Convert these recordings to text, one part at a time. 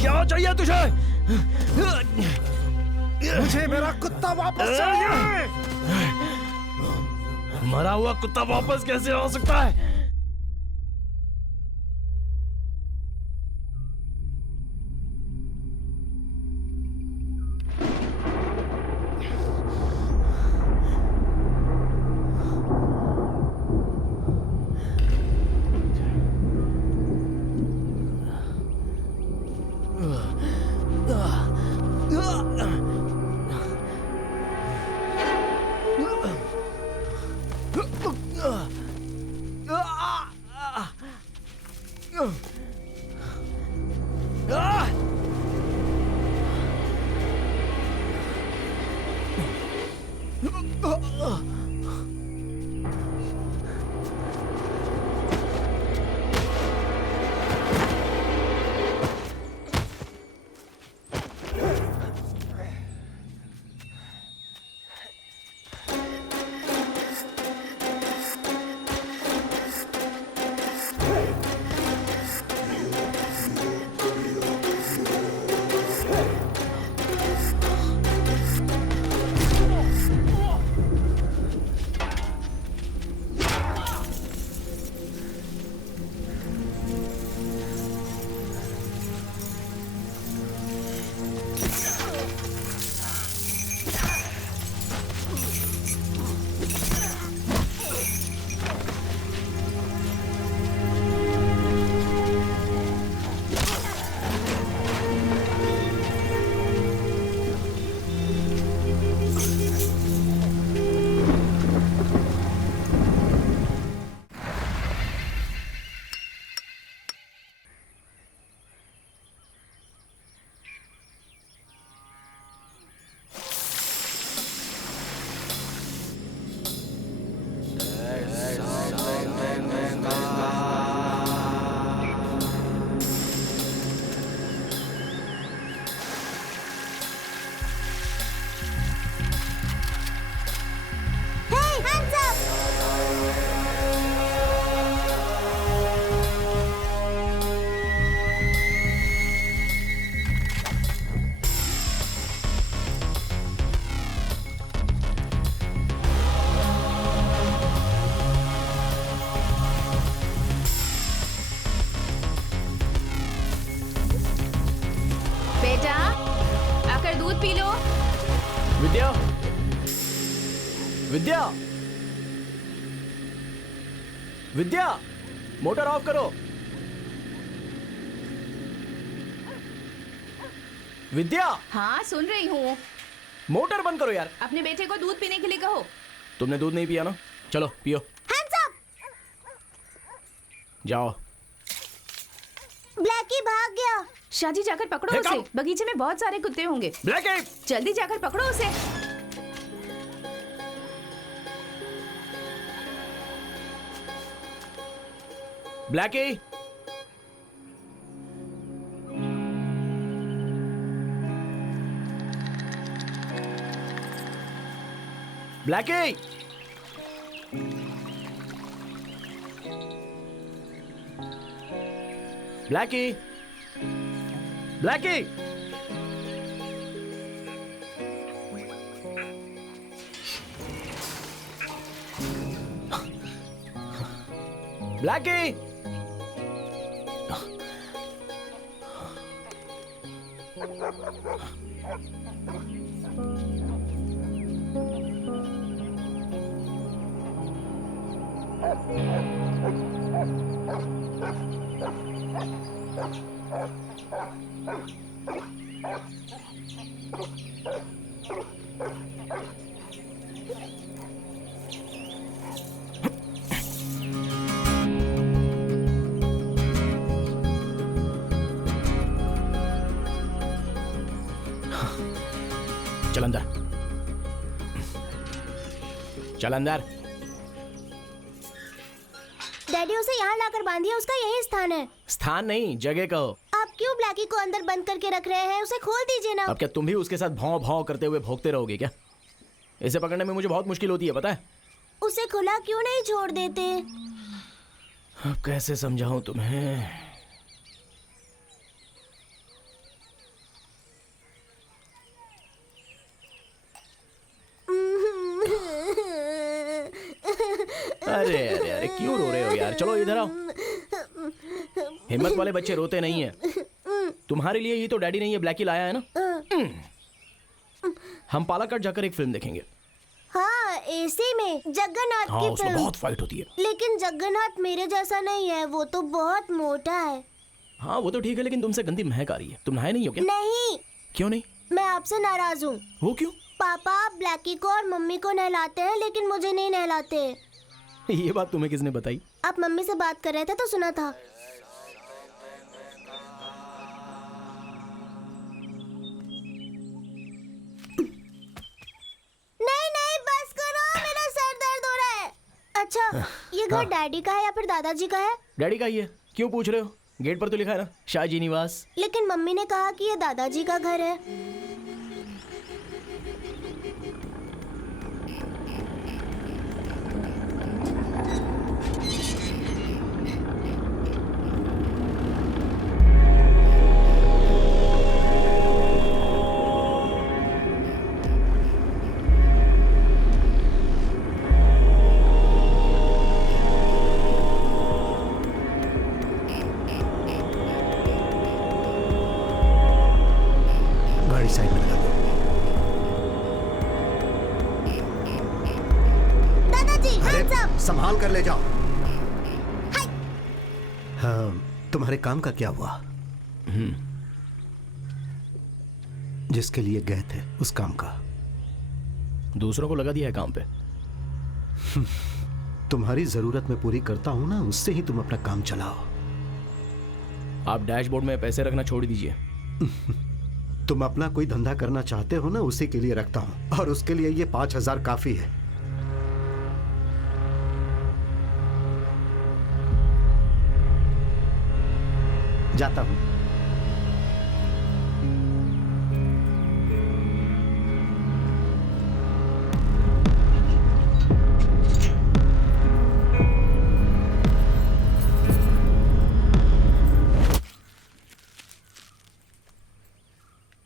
क्या चाहिए तुझे? मुझे मेरा कुत्ता वापस चाहिए। मरा हुआ कुत्ता वापस कैसे आ सकता है? बेटा, आकर दूध P low. Vidya, Vidya, Vidya, motor of करो। विद्या, हाँ सुन रही हूँ। मोटर बंद करो यार। अपने बेटे को दूध पीने के लिए कहो। तुमने दूध नहीं पिया ना? चलो पियो। Hands up. जाओ। ब्लैकी भाग गया। शादी जाकर पकड़ो उसे। बगीचे में बहुत सारे कुत्ते होंगे। ब्लैकी, जल्दी जाकर पकड़ो उसे। Blackie, Blackie, Blackie, Blackie, Blackie, चल अंदर, चल अंदर। डैडी उसे यहाँ लाकर बांधिए, उसका यही स्थान है। स्थान नहीं, जगह कहो। आप क्यों ब्लैकी को अंदर बंद करके रख रहे हैं? उसे खोल दीजिए ना। अब क्या तुम भी उसके साथ भौं भौं करते हुए भौंकते रहोगे क्या? इसे पकड़ने में मुझे बहुत मुश्किल होती है, पता है? उसे खुला क्यों नहीं छोड़ देते? अब कैसे समझाऊं तुम्हें? अरे अरे अरे, क्यों रो रहे हो यार? चलो इधर आओ। हिम्मत वाले बच्चे रोते नहीं है। तुम्हारे लिए ही तो डैडी ने ये ब्लैकी लाया है ना। हम पालाकट जाकर एक फिल्म देखेंगे। हाँ, एसी में जगन्नाथ हाँ, की उसमें फिल्म। बहुत फाइट होती है। लेकिन जगन्नाथ मेरे जैसा नहीं है, वो तो बहुत मोटा है। हाँ वो तो ठीक है, लेकिन तुमसे गंदी महक आ रही है। तुम नहाए नहीं हो क्या? नहीं, क्यों नहीं? मैं आपसे नाराज हूँ। वो क्यों? पापा ब्लैकी को और मम्मी को नहलाते हैं, लेकिन मुझे नहीं नहलाते। ये बात तुम्हें किसने बताई? आप मम्मी से बात कर रहे थे तो सुना था। नहीं नहीं, बस करो, मेरा सर दर्द हो रहा है। अच्छा, ये घर डैडी का है या फिर दादाजी का है? डैडी का ही है। क्यों पूछ रहे हो? गेट पर तो लिखा है ना, शाहजी निवास। लेकिन मम्मी ने कहा कि ये दादाजी का घर है। गाड़ी साइड में लगा दो। दादाजी, hands up! संभाल कर ले जाओ। हाँ, तुम्हारे काम का क्या हुआ? जिसके लिए गए थे उस काम का? दूसरों को लगा दिया है काम पे। तुम्हारी जरूरत मैं पूरी करता हूं ना, उससे ही तुम अपना काम चलाओ। आप डैशबोर्ड में पैसे रखना छोड़ दीजिए। तुम अपना कोई धंधा करना चाहते हो ना, उसी के लिए रखता हूं, और उसके लिए ये 5,000 काफी है। जाता हूं।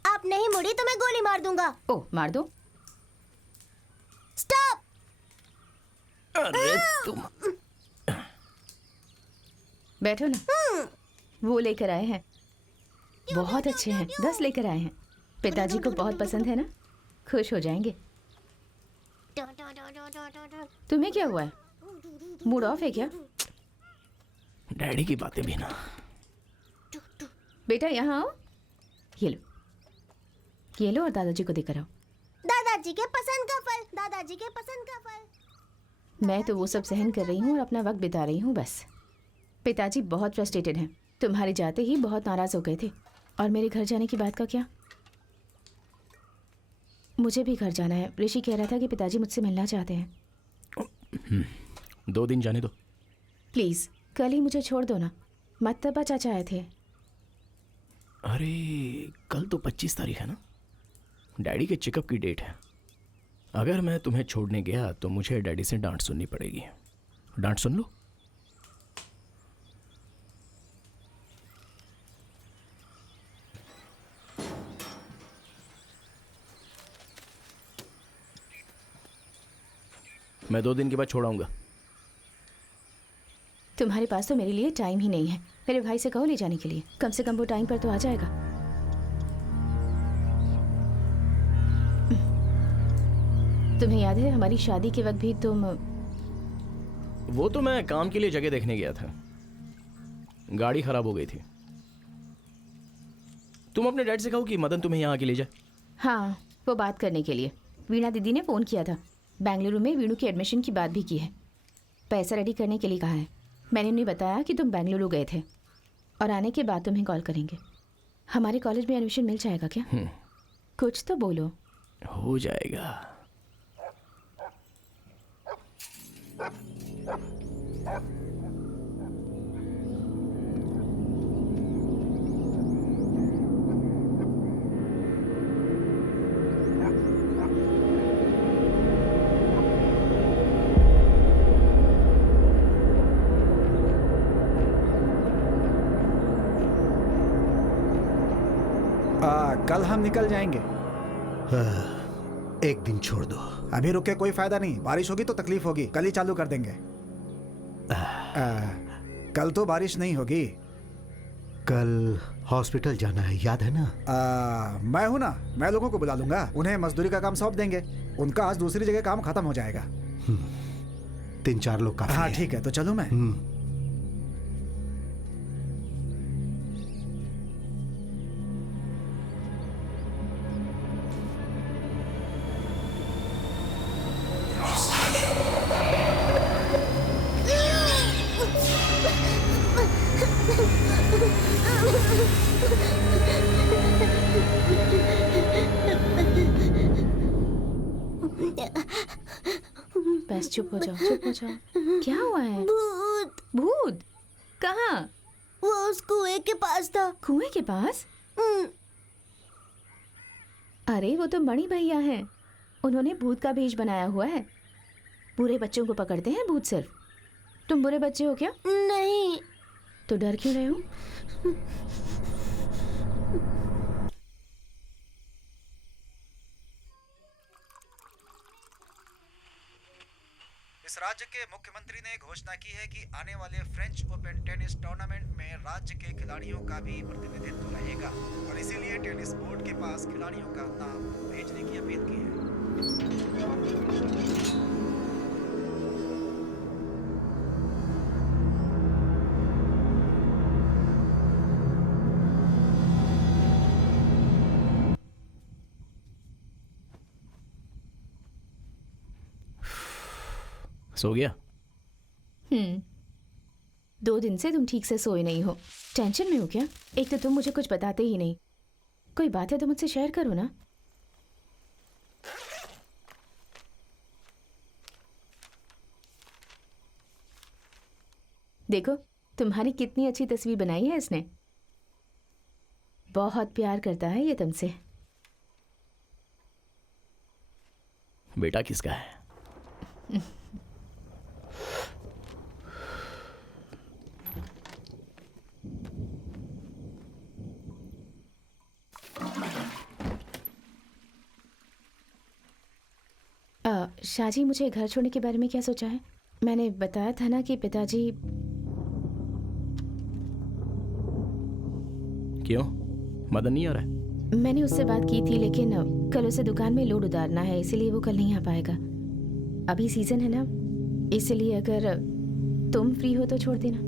आप नहीं मुड़ी तो मैं गोली मार दूंगा। ओ, मार दो। स्टॉप! अरे तुम बैठो ना। वो लेकर आए हैं, बहुत अच्छे हैं। 10 लेकर आए हैं। पिताजी को बहुत पसंद है ना, खुश हो जाएंगे। तुम्हें क्या हुआ है? मूड ऑफ है क्या? डैडी की बातें भी ना। बेटा यहाँ आओ, ये लो, ये लो और दादाजी को देकर आओ। दादाजी के पसंद का फल, दादाजी के पसंद का फल। मैं तो वो सब सहन कर रही हूँ और अपना वक्त बिता रही हूँ बस। पिताजी बहुत फ्रस्ट्रेटेड हैं। तुम्हारे जाते ही बहुत नाराज हो गए थे। और मेरे घर जाने की बात का क्या? मुझे भी घर जाना है। ऋषि कह रहा था कि पिताजी मुझसे मिलना चाहते हैं। 2 दिन जाने दो। प्लीज़ कल ही मुझे छोड़ दो ना। मत्तबा चाचा आए थे। अरे कल तो 25 तारीख है ना, डैडी के चेकअप की डेट है। अगर मैं तुम्हें छोड़ने गया तो मुझे डैडी से डांट सुननी पड़ेगी। डांट सुन लो। मैं 2 दिन के बाद छोड़ आऊंगा। तुम्हारे पास तो मेरे लिए टाइम ही नहीं है। मेरे भाई से कहो ले जाने के लिए। कम से कम वो टाइम पर तो आ जाएगा। तुम्हें याद है हमारी शादी के वक्त भी तुम वो तो मैं काम के लिए जगह देखने गया था, गाड़ी खराब हो गई थी। तुम अपने डैड से कहो कि मदन तुम्हें यहाँ के ले जाए। हाँ, वो बात करने के लिए वीणा दीदी ने फ़ोन किया था। बेंगलुरु में वीणु की एडमिशन की बात भी की है, पैसा रेडी करने के लिए कहा है। मैंने उन्हें बताया कि तुम बेंगलुरु गए थे और आने के बाद तुम्हें कॉल करेंगे। हमारे कॉलेज में एडमिशन मिल जाएगा क्या? कुछ तो बोलो। हो जाएगा। कल हम निकल जाएंगे। एक दिन छोड़ दो। अभी रुक के कोई फायदा नहीं, बारिश होगी तो तकलीफ होगी। कल ही चालू कर देंगे। कल तो बारिश नहीं होगी। कल हॉस्पिटल जाना है, याद है ना? मैं हूं ना, मैं लोगों को बुला लूंगा, उन्हें मजदूरी का काम सौंप देंगे। उनका आज दूसरी जगह काम खत्म हो जाएगा। 3-4 लोग काफी हाँ है। ठीक है, तो चलूं मैं? बस चुप हो जाओ, चुप हो जाओ। क्या हुआ है? भूत। भूत? कहाँ? वो उस कुएं के पास था। कुएं के पास? अरे वो तो मणि भैया हैं, उन्होंने भूत का भेष बनाया हुआ है। बुरे बच्चों को पकड़ते हैं भूत सिर्फ। तुम बुरे बच्चे हो क्या? नहीं। तो डर क्यों रहे हो? इस राज्य के मुख्यमंत्री ने घोषणा की है कि आने वाले फ्रेंच ओपन टेनिस टूर्नामेंट में राज्य के खिलाड़ियों का भी प्रतिनिधित्व रहेगा और इसीलिए टेनिस बोर्ड के पास खिलाड़ियों का नाम भेजने की अपील की है। सो गया? 2 दिन से तुम ठीक से सोए नहीं हो। टेंशन में हो क्या? एक तो तुम मुझे कुछ बताते ही नहीं। कोई बात है तो मुझसे शेयर करो ना। देखो तुम्हारी कितनी अच्छी तस्वीर बनाई है इसने। बहुत प्यार करता है ये तुमसे। बेटा किसका है? शाहजी, मुझे घर छोड़ने के बारे में क्या सोचा है? मैंने बताया था ना कि पिताजी। क्यों, मदन नहीं आ रहा है? मैंने उससे बात की थी लेकिन कल उसे दुकान में लोड उतारना है, इसीलिए वो कल नहीं आ पाएगा। अभी सीजन है ना, इसलिए अगर तुम फ्री हो तो छोड़ देना।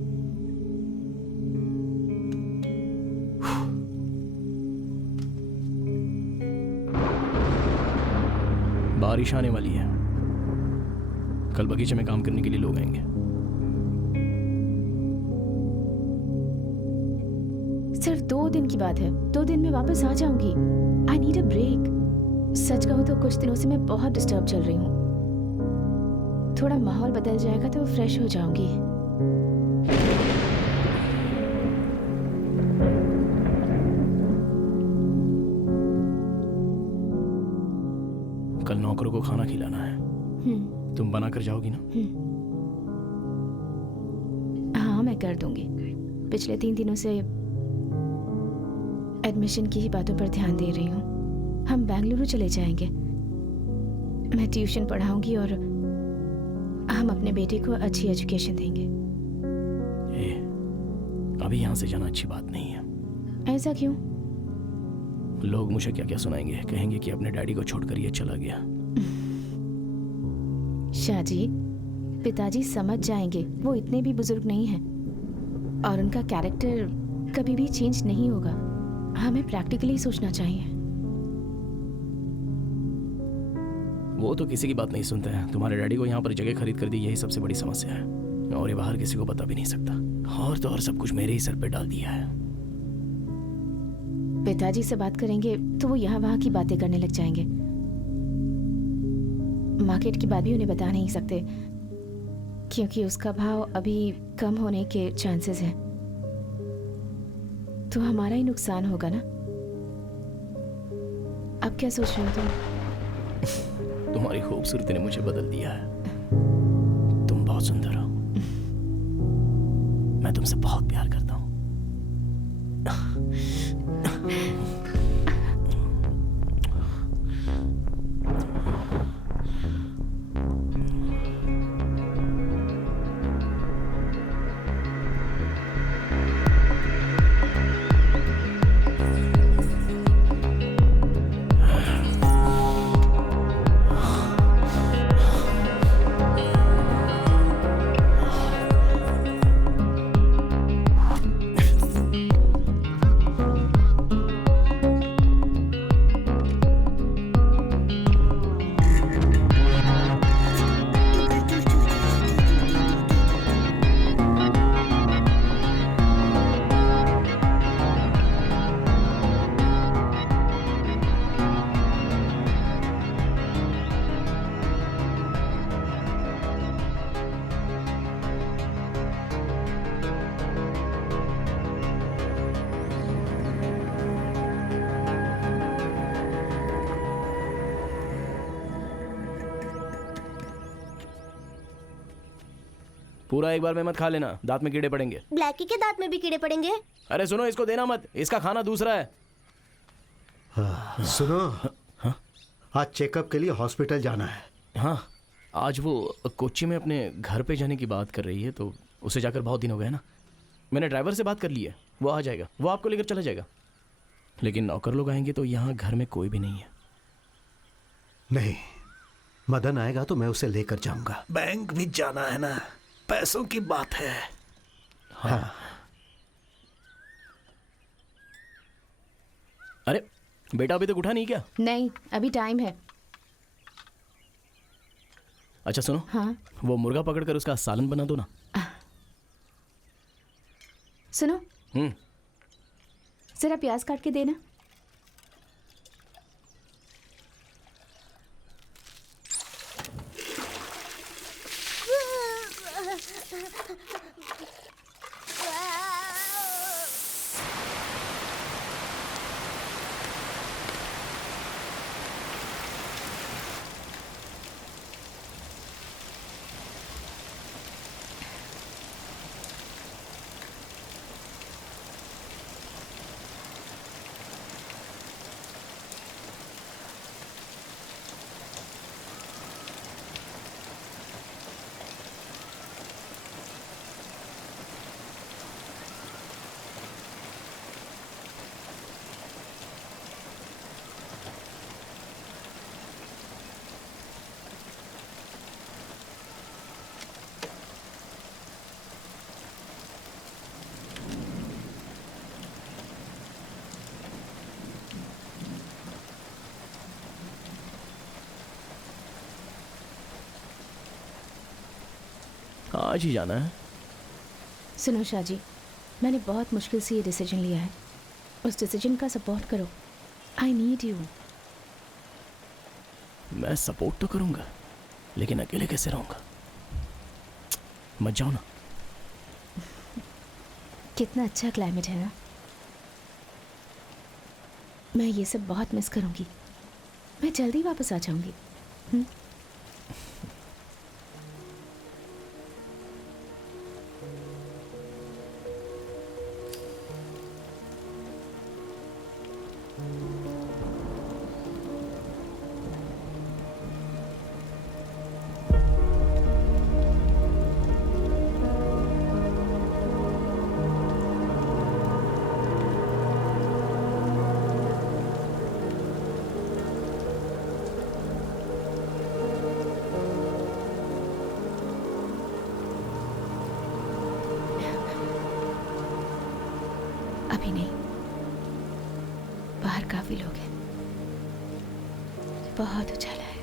बारिश आने वाली है, कल बगीचे में काम करने के लिए लोग आएंगे। सिर्फ 2 दिन की बात है, 2 दिन में वापस आ जाऊंगी। I need a break. सच कहूं तो कुछ दिनों से मैं बहुत डिस्टर्ब चल रही हूँ। थोड़ा माहौल बदल जाएगा तो फ्रेश हो जाऊंगी। कल नौकरों को खाना खिलाना है, तुम बना कर जाओगी ना? हाँ मैं कर दूंगी। पिछले 3 दिनों से एडमिशन की ही बातों पर ध्यान दे रही हूँ। हम बेंगलुरु चले जाएंगे, मैं ट्यूशन पढ़ाऊंगी और हम अपने बेटे को अच्छी एजुकेशन देंगे। अभी यहाँ से जाना अच्छी बात नहीं है। ऐसा क्यों? लोग मुझे क्या क्या सुनाएंगे, कहेंगे कि अपने डैडी को छोड़कर ये चला गया। शाहजी, पिताजी समझ जाएंगे, वो इतने भी बुजुर्ग नहीं हैं और उनका कैरेक्टर कभी भी चेंज नहीं होगा। हमें प्रैक्टिकली सोचना चाहिए। वो तो किसी की बात नहीं सुनते हैं। तुम्हारे डैडी को यहाँ पर जगह खरीद कर दी, यही सबसे बड़ी समस्या है, और ये बाहर किसी को पता भी नहीं सकता। और तो और सब कुछ मेरे ही सर पे डाल दिया है। पिताजी से बात करेंगे तो वो यहाँ वहाँ की बातें करने लग जाएंगे। मार्केट की बात भी उन्हें बता नहीं सकते क्योंकि उसका भाव अभी कम होने के चांसेस हैं। तो हमारा ही नुकसान होगा ना। अब क्या सोच रहे हो तुम? तुम्हारी खूबसूरती ने मुझे बदल दिया है। तुम बहुत सुंदर हो। मैं तुमसे बहुत प्यार करता हूँ। पूरा एक बार में मत खा लेना, दांत में कीड़े पड़ेंगे। ब्लैकी के दांत में भी कीड़े पड़ेंगे। अरे सुनो, इसको देना मत, इसका खाना दूसरा है। सुनो, आज चेकअप के लिए हॉस्पिटल जाना है। हाँ, आज वो कोच्चि में अपने घर पे जाने की बात कर रही है, तो उसे जाकर बहुत दिन हो गए ना। मैंने ड्राइवर से बात कर ली है, वो आ जाएगा, वो आपको लेकर चला जाएगा। लेकिन नौकर लोग आएंगे तो यहाँ घर में कोई भी नहीं है। नहीं, मदन आएगा तो मैं उसे लेकर जाऊंगा। बैंक भी जाना है ना, पैसों की बात है। हाँ। अरे बेटा अभी तक उठा नहीं क्या? नहीं, अभी टाइम है। अच्छा सुनो, हाँ वो मुर्गा पकड़कर उसका सालन बना दो ना। सुनो, हम्म, जरा प्याज काट के देना। आज ही जाना है। सुनो शाहजी, मैंने बहुत मुश्किल से ये डिसीजन लिया है। उस डिसीजन का सपोर्ट करो। I need you. मैं सपोर्ट तो करूंगा, लेकिन अकेले कैसे रहूंगा? मत जाओ ना। कितना अच्छा क्लाइमेट है ना। मैं ये सब बहुत मिस करूंगी। मैं जल्दी वापस आ जाऊंगी। भी नहीं, बाहर काफी लोग हैं, बहुत उजाला है।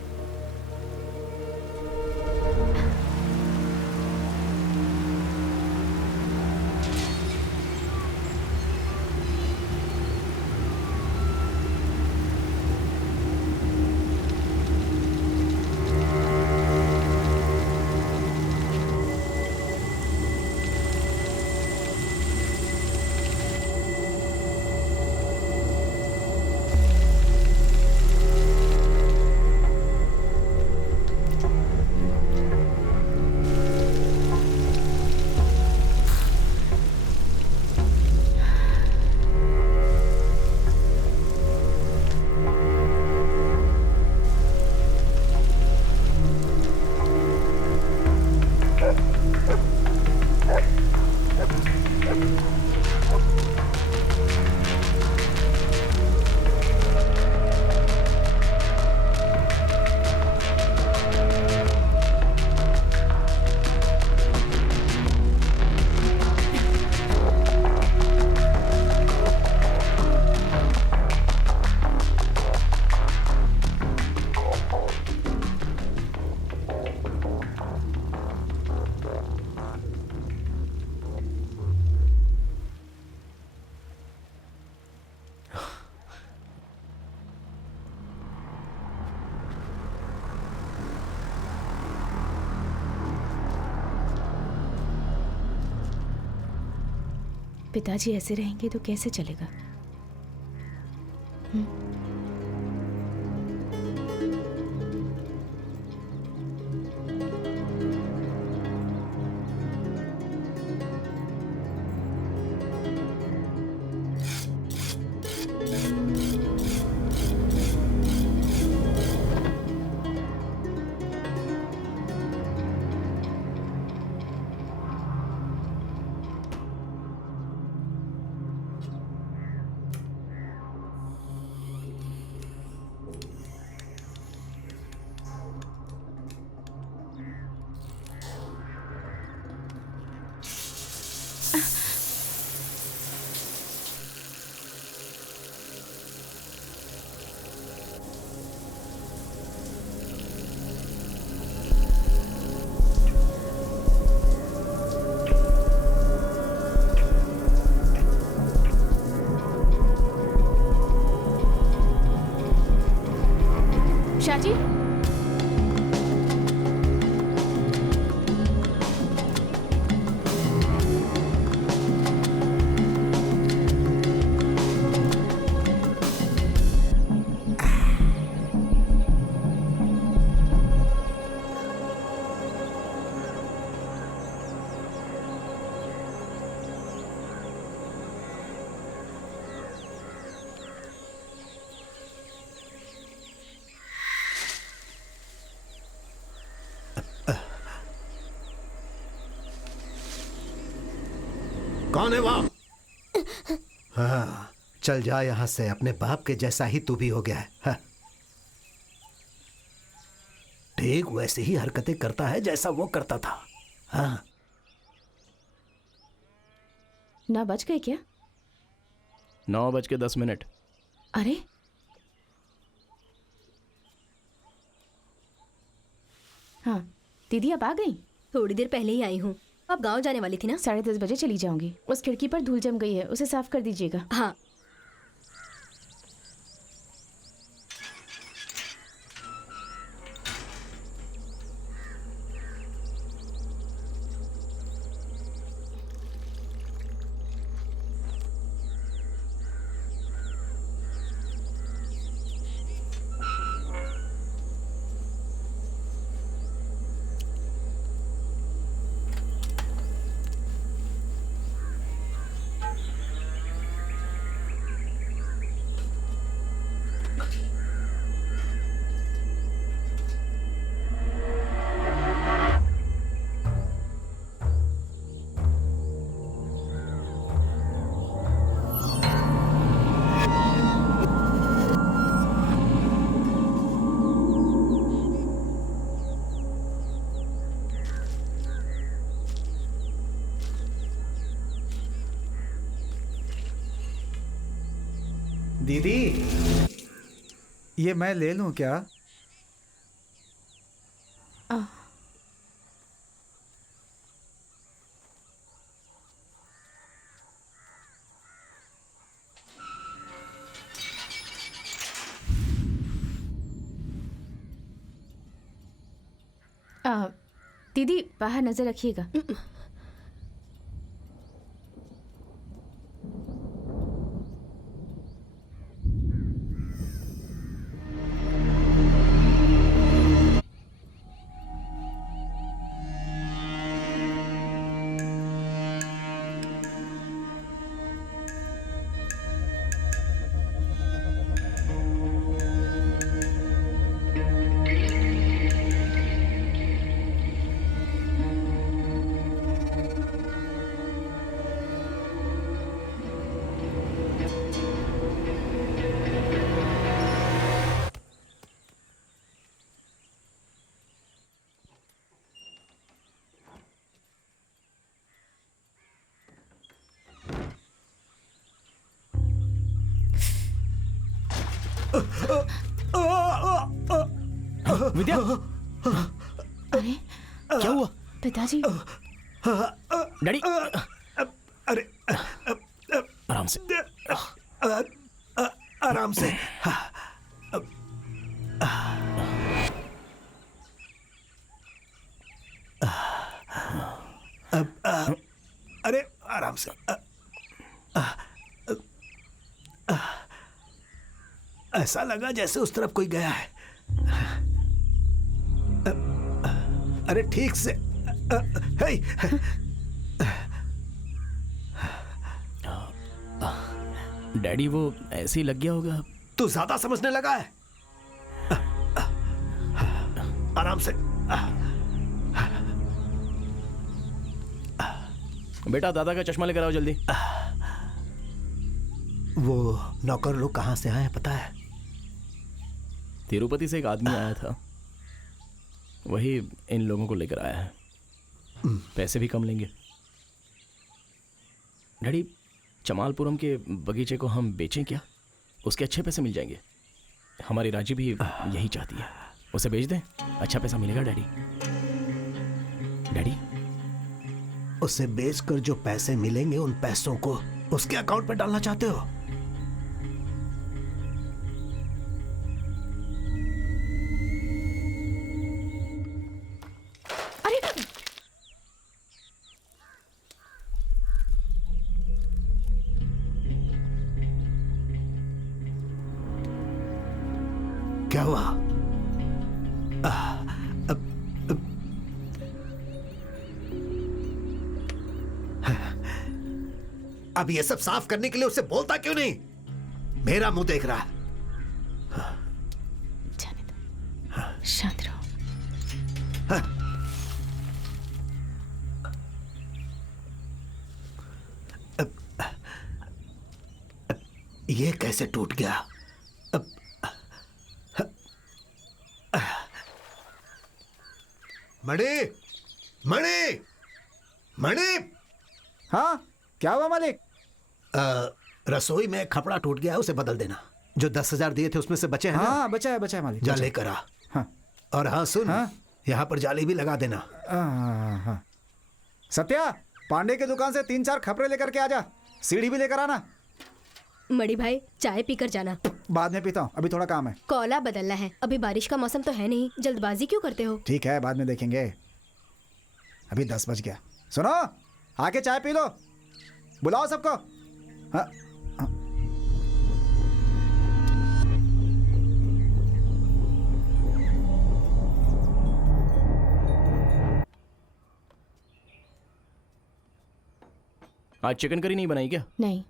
पिताजी ऐसे रहेंगे तो कैसे चलेगा? शाजी, कौन है वहां? हाँ, चल जा यहां से। अपने बाप के जैसा ही तू भी हो गया है। हाँ। ठीक वैसे ही हरकतें करता है जैसा वो करता था। हाँ। 9 बज गए क्या? 9:10। अरे हाँ, दीदी आप आ गई? थोड़ी देर पहले ही आई हूँ। अब गांव जाने वाली थी ना? 10:30 बजे चली जाऊंगी। उस खिड़की पर धूल जम गई है, उसे साफ कर दीजिएगा। हाँ। दीदी, ये मैं ले लूं क्या? दीदी बाहर नजर रखिएगा। विद्या, अरे क्या हुआ? पिताजी, डैडी, अरे आराम से। आराम से। अरे आराम से। ऐसा लगा जैसे उस तरफ कोई गया है। अरे ठीक से। हे, डैडी वो ऐसे ही लग गया होगा। तू ज्यादा समझने लगा है। आराम से। बेटा दादा का चश्मा लेकर आओ जल्दी। वो नौकर लोग कहां से आए हैं पता है? तिरुपति से एक आदमी आया था, वही इन लोगों को लेकर आया है। पैसे भी कम लेंगे। डैडी, चमालपुरम के बगीचे को हम बेचें क्या? उसके अच्छे पैसे मिल जाएंगे। हमारी राजी भी यही चाहती है। उसे बेच दें, अच्छा पैसा मिलेगा डैडी। डैडी, उसे बेचकर जो पैसे मिलेंगे उन पैसों को उसके अकाउंट पे डालना चाहते हो? अरे क्या हुआ? अब ये सब साफ करने के लिए उससे बोलता क्यों नहीं? मेरा मुंह देख रहा है। जाने दो, शांत रहो। ये कैसे टूट गया? मणि, मणि, मणि। हाँ, क्या हुआ मालिक? रसोई में कपड़ा टूट गया है, उसे बदल देना। जो 10,000 दिए थे उसमें से बचे हैं ना? हाँ, बचा है मालिक। जा बचा है। लेकर आ। हाँ और हाँ सुन, हाँ? यहाँ पर जाली भी लगा देना। हाँ। सत्या, पांडे की दुकान से 3-4 खपरे लेकर के आजा। सीढ़ी भी लेकर आना। मणि भाई, चाय पीकर जाना। बाद में पीता हूँ, अभी थोड़ा काम है। कोला बदलना है, अभी बारिश का मौसम तो है नहीं, जल्दबाजी क्यों करते हो? ठीक है, बाद में देखेंगे। अभी 10 बज गया। सुनो, आके चाय पी लो। बुलाओ सबको। हाँ। आज चिकन करी नहीं बनाई क्या? नहीं।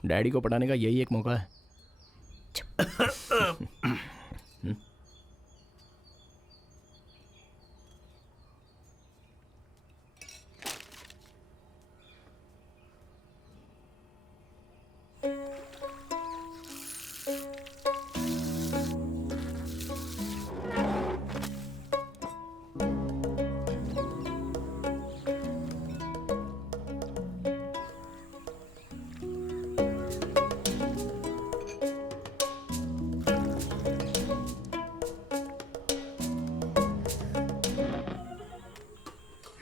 डैडी को पटाने का यही एक मौका है।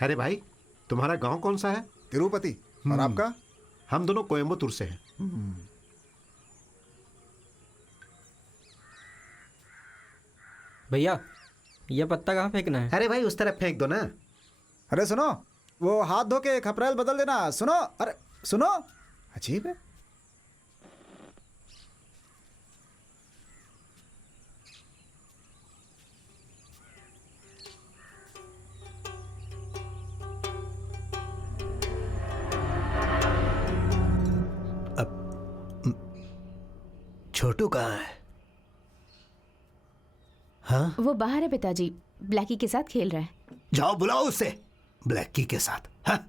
अरे भाई, तुम्हारा गांव कौन सा है? तिरुपति। और आपका? हम दोनों कोयम्बतूर से हैं। भैया ये पत्ता कहाँ फेंकना है? अरे भाई, उस तरफ फेंक दो ना। अरे सुनो, वो हाथ धो के खपरेल बदल देना। सुनो, अरे सुनो, अजीब है। छोटू कहाँ है? हाँ, वो बाहर है पिताजी, ब्लैकी के साथ खेल रहा है। जाओ बुलाओ उसे, ब्लैकी के साथ। हाँ,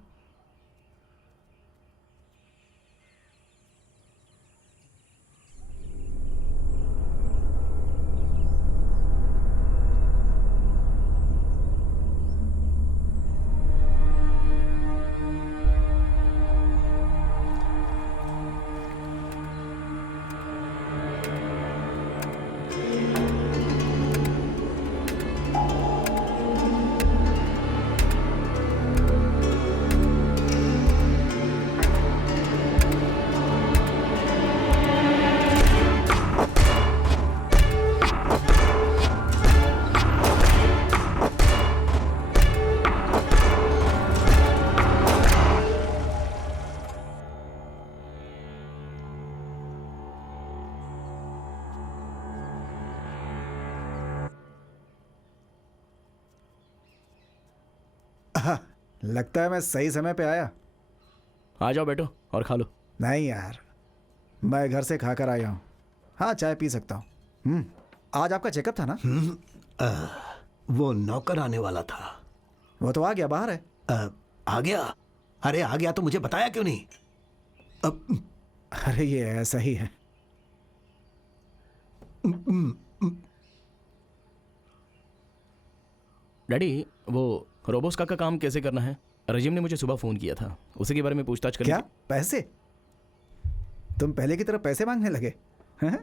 लगता है मैं सही समय पे आया। आ जाओ बैठो और खा लो। नहीं यार, मैं घर से खाकर आया हूँ। हाँ, चाय पी सकता हूँ। आज आपका चेकअप था ना? वो नौकर आने वाला था। वो तो आ गया, बाहर है। आ गया? अरे आ गया तो मुझे बताया क्यों नहीं? अब अरे ये ऐसा ही है। डैडी, वो रोबोस्का का काम कैसे करना है? रजीम ने मुझे सुबह फोन किया था, उसी के बारे में पूछताछ करनी क्या पैसे? तुम पहले की तरह पैसे मांगने लगे हैं?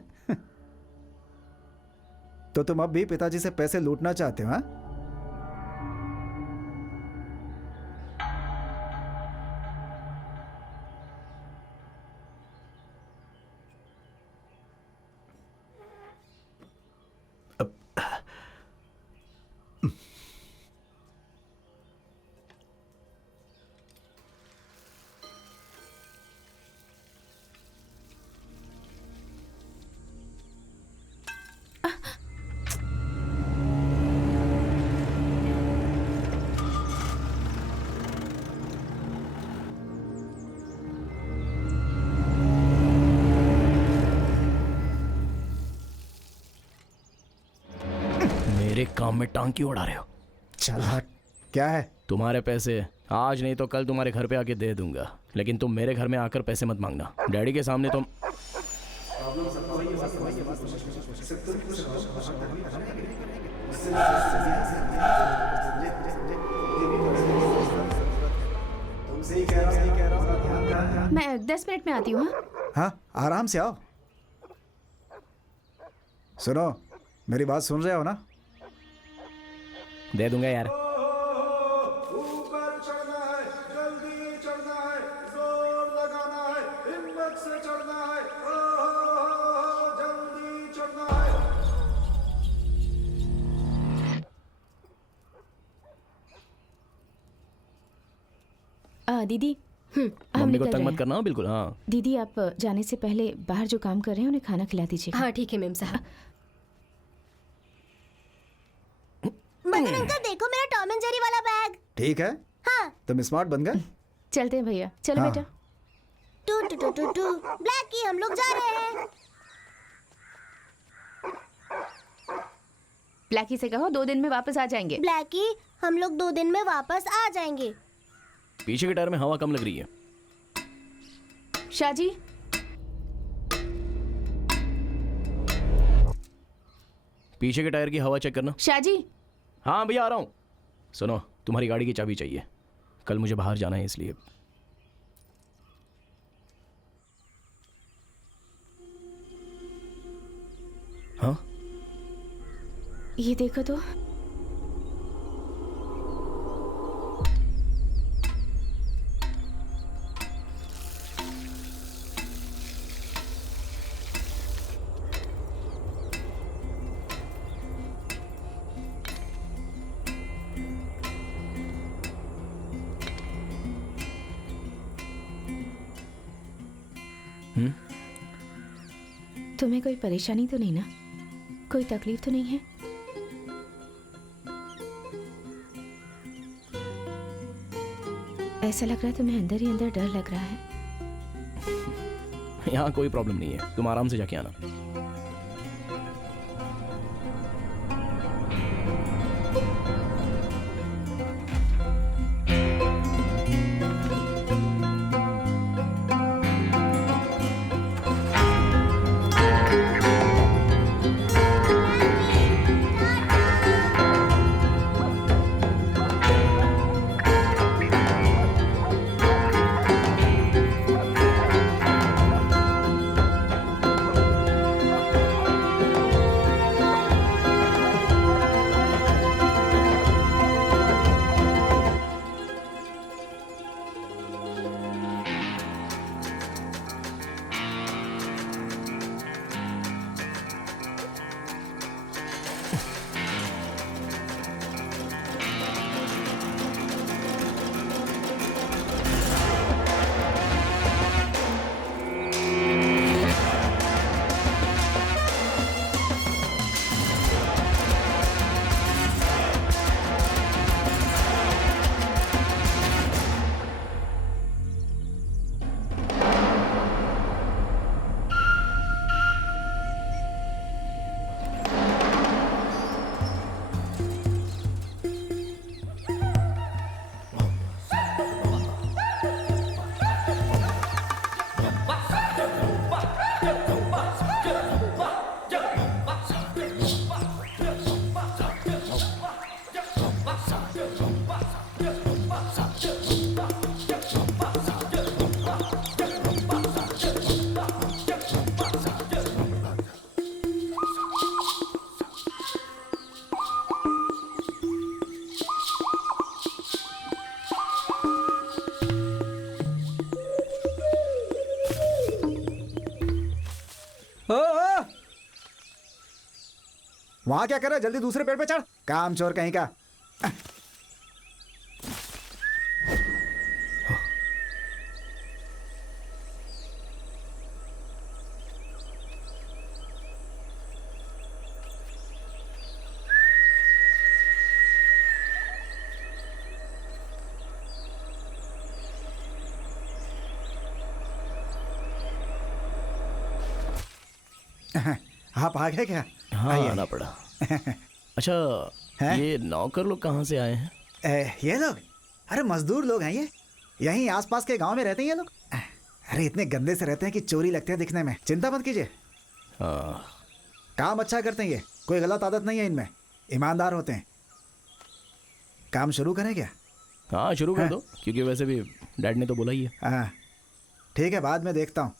तो तुम अब भी पिताजी से पैसे लूटना चाहते हो? हाँ, मेरे काम में टांग क्यों उड़ा रहे हो? चल हट। क्या है? तुम्हारे पैसे आज नहीं तो कल तुम्हारे घर पे आके दे दूंगा, लेकिन तुम मेरे घर में आकर पैसे मत मांगना। डैडी के सामने तुम मैं 10 मिनट में आती हूँ। हाँ? हाँ, आराम से आओ। सुनो, मेरी बात सुन रहे हो ना? दे दूंगा यार। ऊपर चढ़ना है, जल्दी चढ़ना है, जोर लगाना है, हिम्मत से चढ़ना है, जल्दी चढ़ना है। दीदी, हम मम्मी को निकल तंग रहे मत हैं। करना। बिल्कुल। हाँ, दीदी, आप जाने से पहले बाहर जो काम कर रहे हैं उन्हें खाना खिला दीजिए। हाँ ठीक है मेम साहब। मदन अंकल, देखो मेरा टॉम एंड जेरी वाला बैग। ठीक है, हाँ। तुम स्मार्ट बन गए। चलते हैं भैया, चलो हाँ। बेटा। टू टू टू टू टू ब्लैकी, हम लोग जा रहे हैं। ब्लैकी से कहो 2 दिन में वापस आ जाएंगे। ब्लैकी, हम लोग 2 दिन में वापस आ जाएंगे। पीछे के टायर में हवा कम लग रही है। शाहजी, पीछे के टायर की हवा चेक करना। शाहजी। हाँ भैया, आ रहा हूँ। सुनो, तुम्हारी गाड़ी की चाबी चाहिए, कल मुझे बाहर जाना है इसलिए। हाँ, ये देखो तो। तुम्हें कोई परेशानी तो नहीं ना? कोई तकलीफ तो नहीं है? ऐसा लग रहा है तुम्हें अंदर ही अंदर डर लग रहा है। यहाँ कोई प्रॉब्लम नहीं है, तुम आराम से जाके आना। वहां क्या कर रहा है? जल्दी दूसरे पेड़ पे चढ़, काम चोर कहीं का। आप आ गए क्या? हाँ, आइए। आना पड़ा। अच्छा, हैं? ये नौकर लोग कहाँ से आए हैं? ये लोग, अरे मजदूर लोग हैं ये, यहीं आसपास के गांव में रहते हैं ये लोग। अरे इतने गंदे से रहते हैं कि चोरी लगते हैं दिखने में। चिंता मत कीजिए, हाँ, काम अच्छा करते हैं ये, कोई गलत आदत नहीं है इनमें, ईमानदार होते हैं। काम शुरू करें क्या? हाँ शुरू कर दो, क्योंकि वैसे भी डैड ने तो बोला ही है। हाँ ठीक है, बाद में देखता हूँ।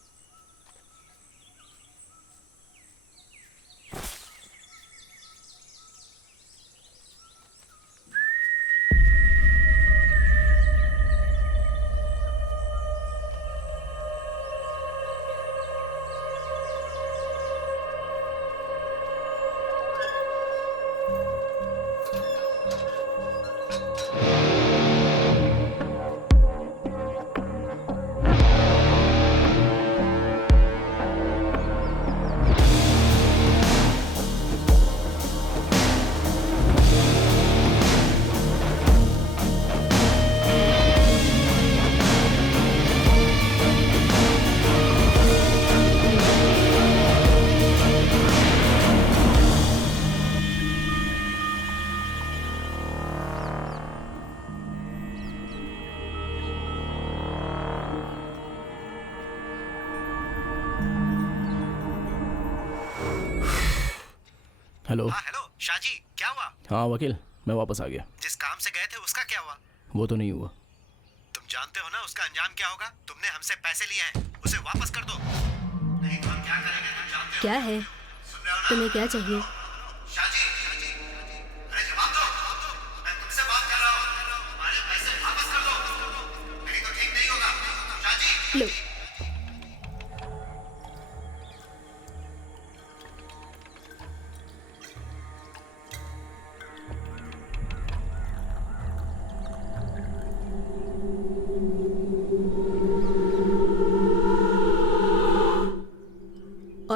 हेलो। हाँ हेलो शाहजी, क्या हुआ? हाँ वकील, मैं वापस आ गया। जिस काम से गए थे उसका क्या हुआ? वो तो नहीं हुआ। तुम जानते हो ना उसका अंजाम क्या होगा? तुमने हमसे पैसे लिए हैं, उसे वापस कर दो, नहीं तो हम क्या करेंगे तुम जानते हो। क्या है? तुम्हें क्या चाहिए? शाहजी, अरे जवाब दो, मैं तुमसे बात कर रहा हूँ, हमारे पैसे वापस कर दो, नहीं तो ठीक नहीं होगा। शाहजी लो,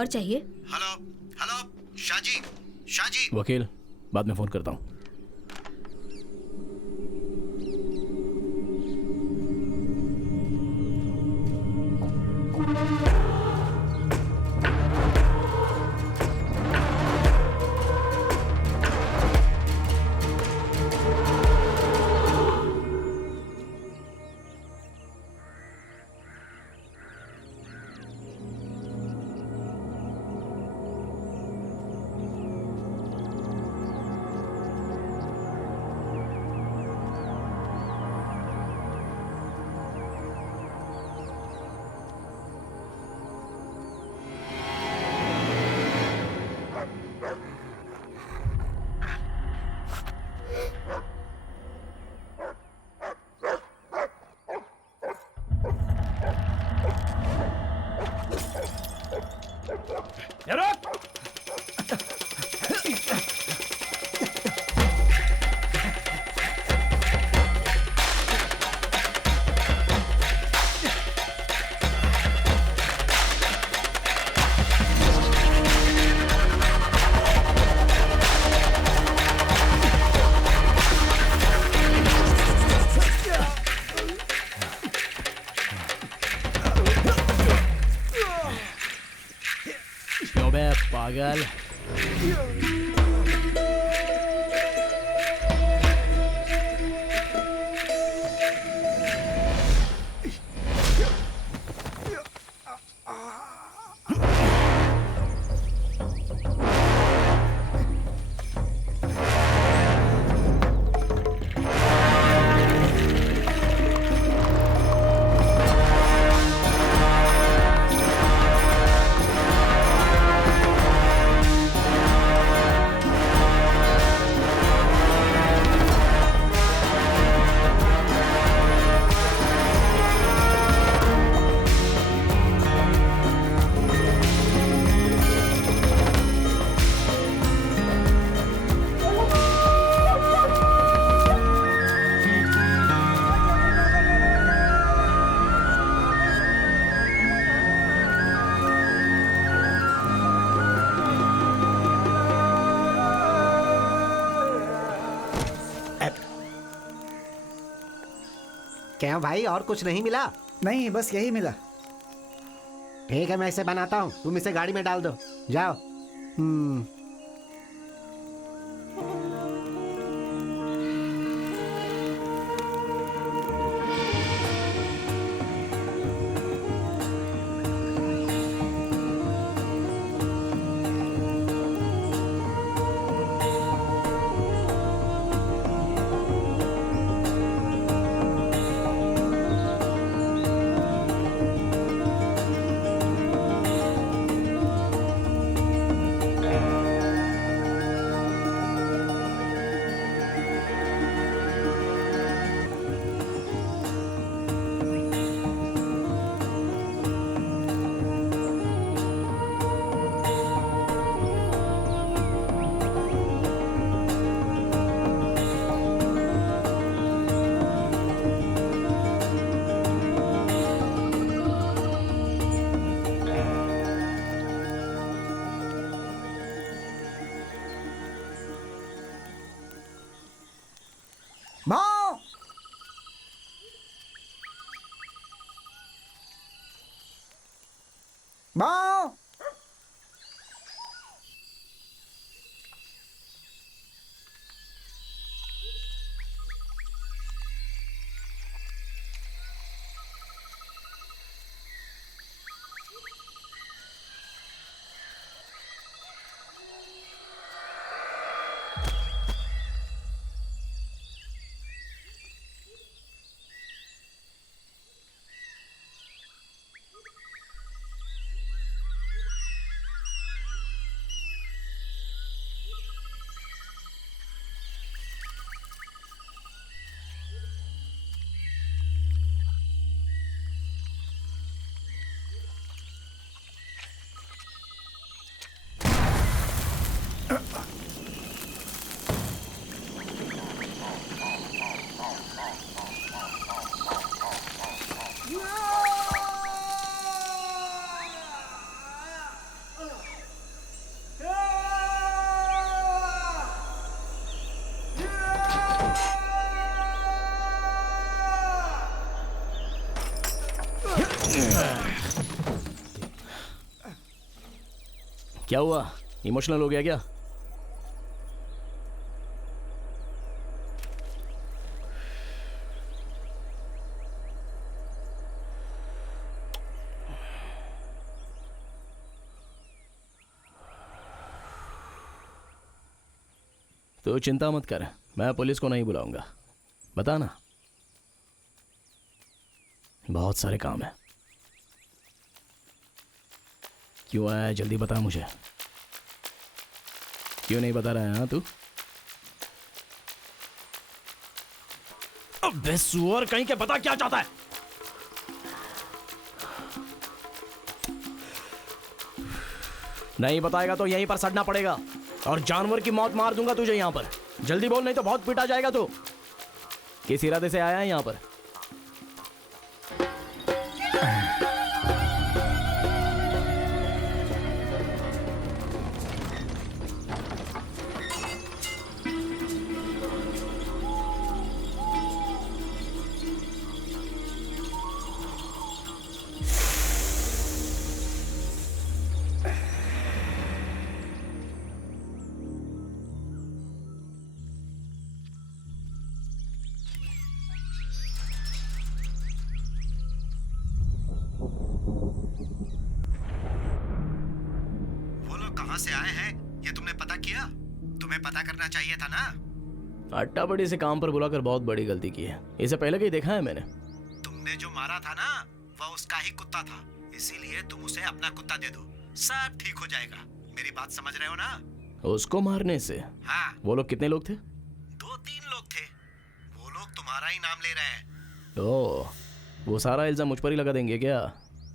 चाहिए? हेलो हेलो शाजी शाजी वकील बाद में फोन करता हूँ. क्यों बे पागल. क्या भाई और कुछ नहीं मिला? नहीं, बस यही मिला. ठीक है, मैं इसे बनाता हूँ, तुम इसे गाड़ी में डाल दो. जाओ. माँ! माँ! क्या हुआ, इमोशनल हो गया क्या? तो चिंता मत कर, मैं पुलिस को नहीं बुलाऊंगा। बता ना, बहुत सारे काम है। क्यों आया है, जल्दी बता मुझे। क्यों नहीं बता रहा है? हाँ तू, अबे सुअर कहीं के, बता क्या चाहता है। नहीं बताएगा तो यहीं पर सड़ना पड़ेगा और जानवर की मौत मार दूंगा तुझे यहां पर। जल्दी बोल, नहीं तो बहुत पीटा जाएगा तू। किस इरादे से आया है यहां पर? से आए हैं ये तुमने पता किया? तुम्हें पता करना चाहिए था ना। अट्टा बड़ी से काम पर बुलाकर बहुत बड़ी गलती की है। इसे पहले कहीं देखा है मैंने। तुमने जो मारा था ना वह उसका ही कुत्ता था, इसीलिए तुम उसे अपना कुत्ता दे दो, सब ठीक हो जाएगा। मेरी बात समझ रहे हो ना? उसको मारने से? हाँ। वो लोग कितने लोग थे? 2-3 लोग थे। वो लोग तुम्हारा ही नाम ले रहे हैं। ओह, वो सारा इल्जाम मुझ पर ही लगा देंगे क्या?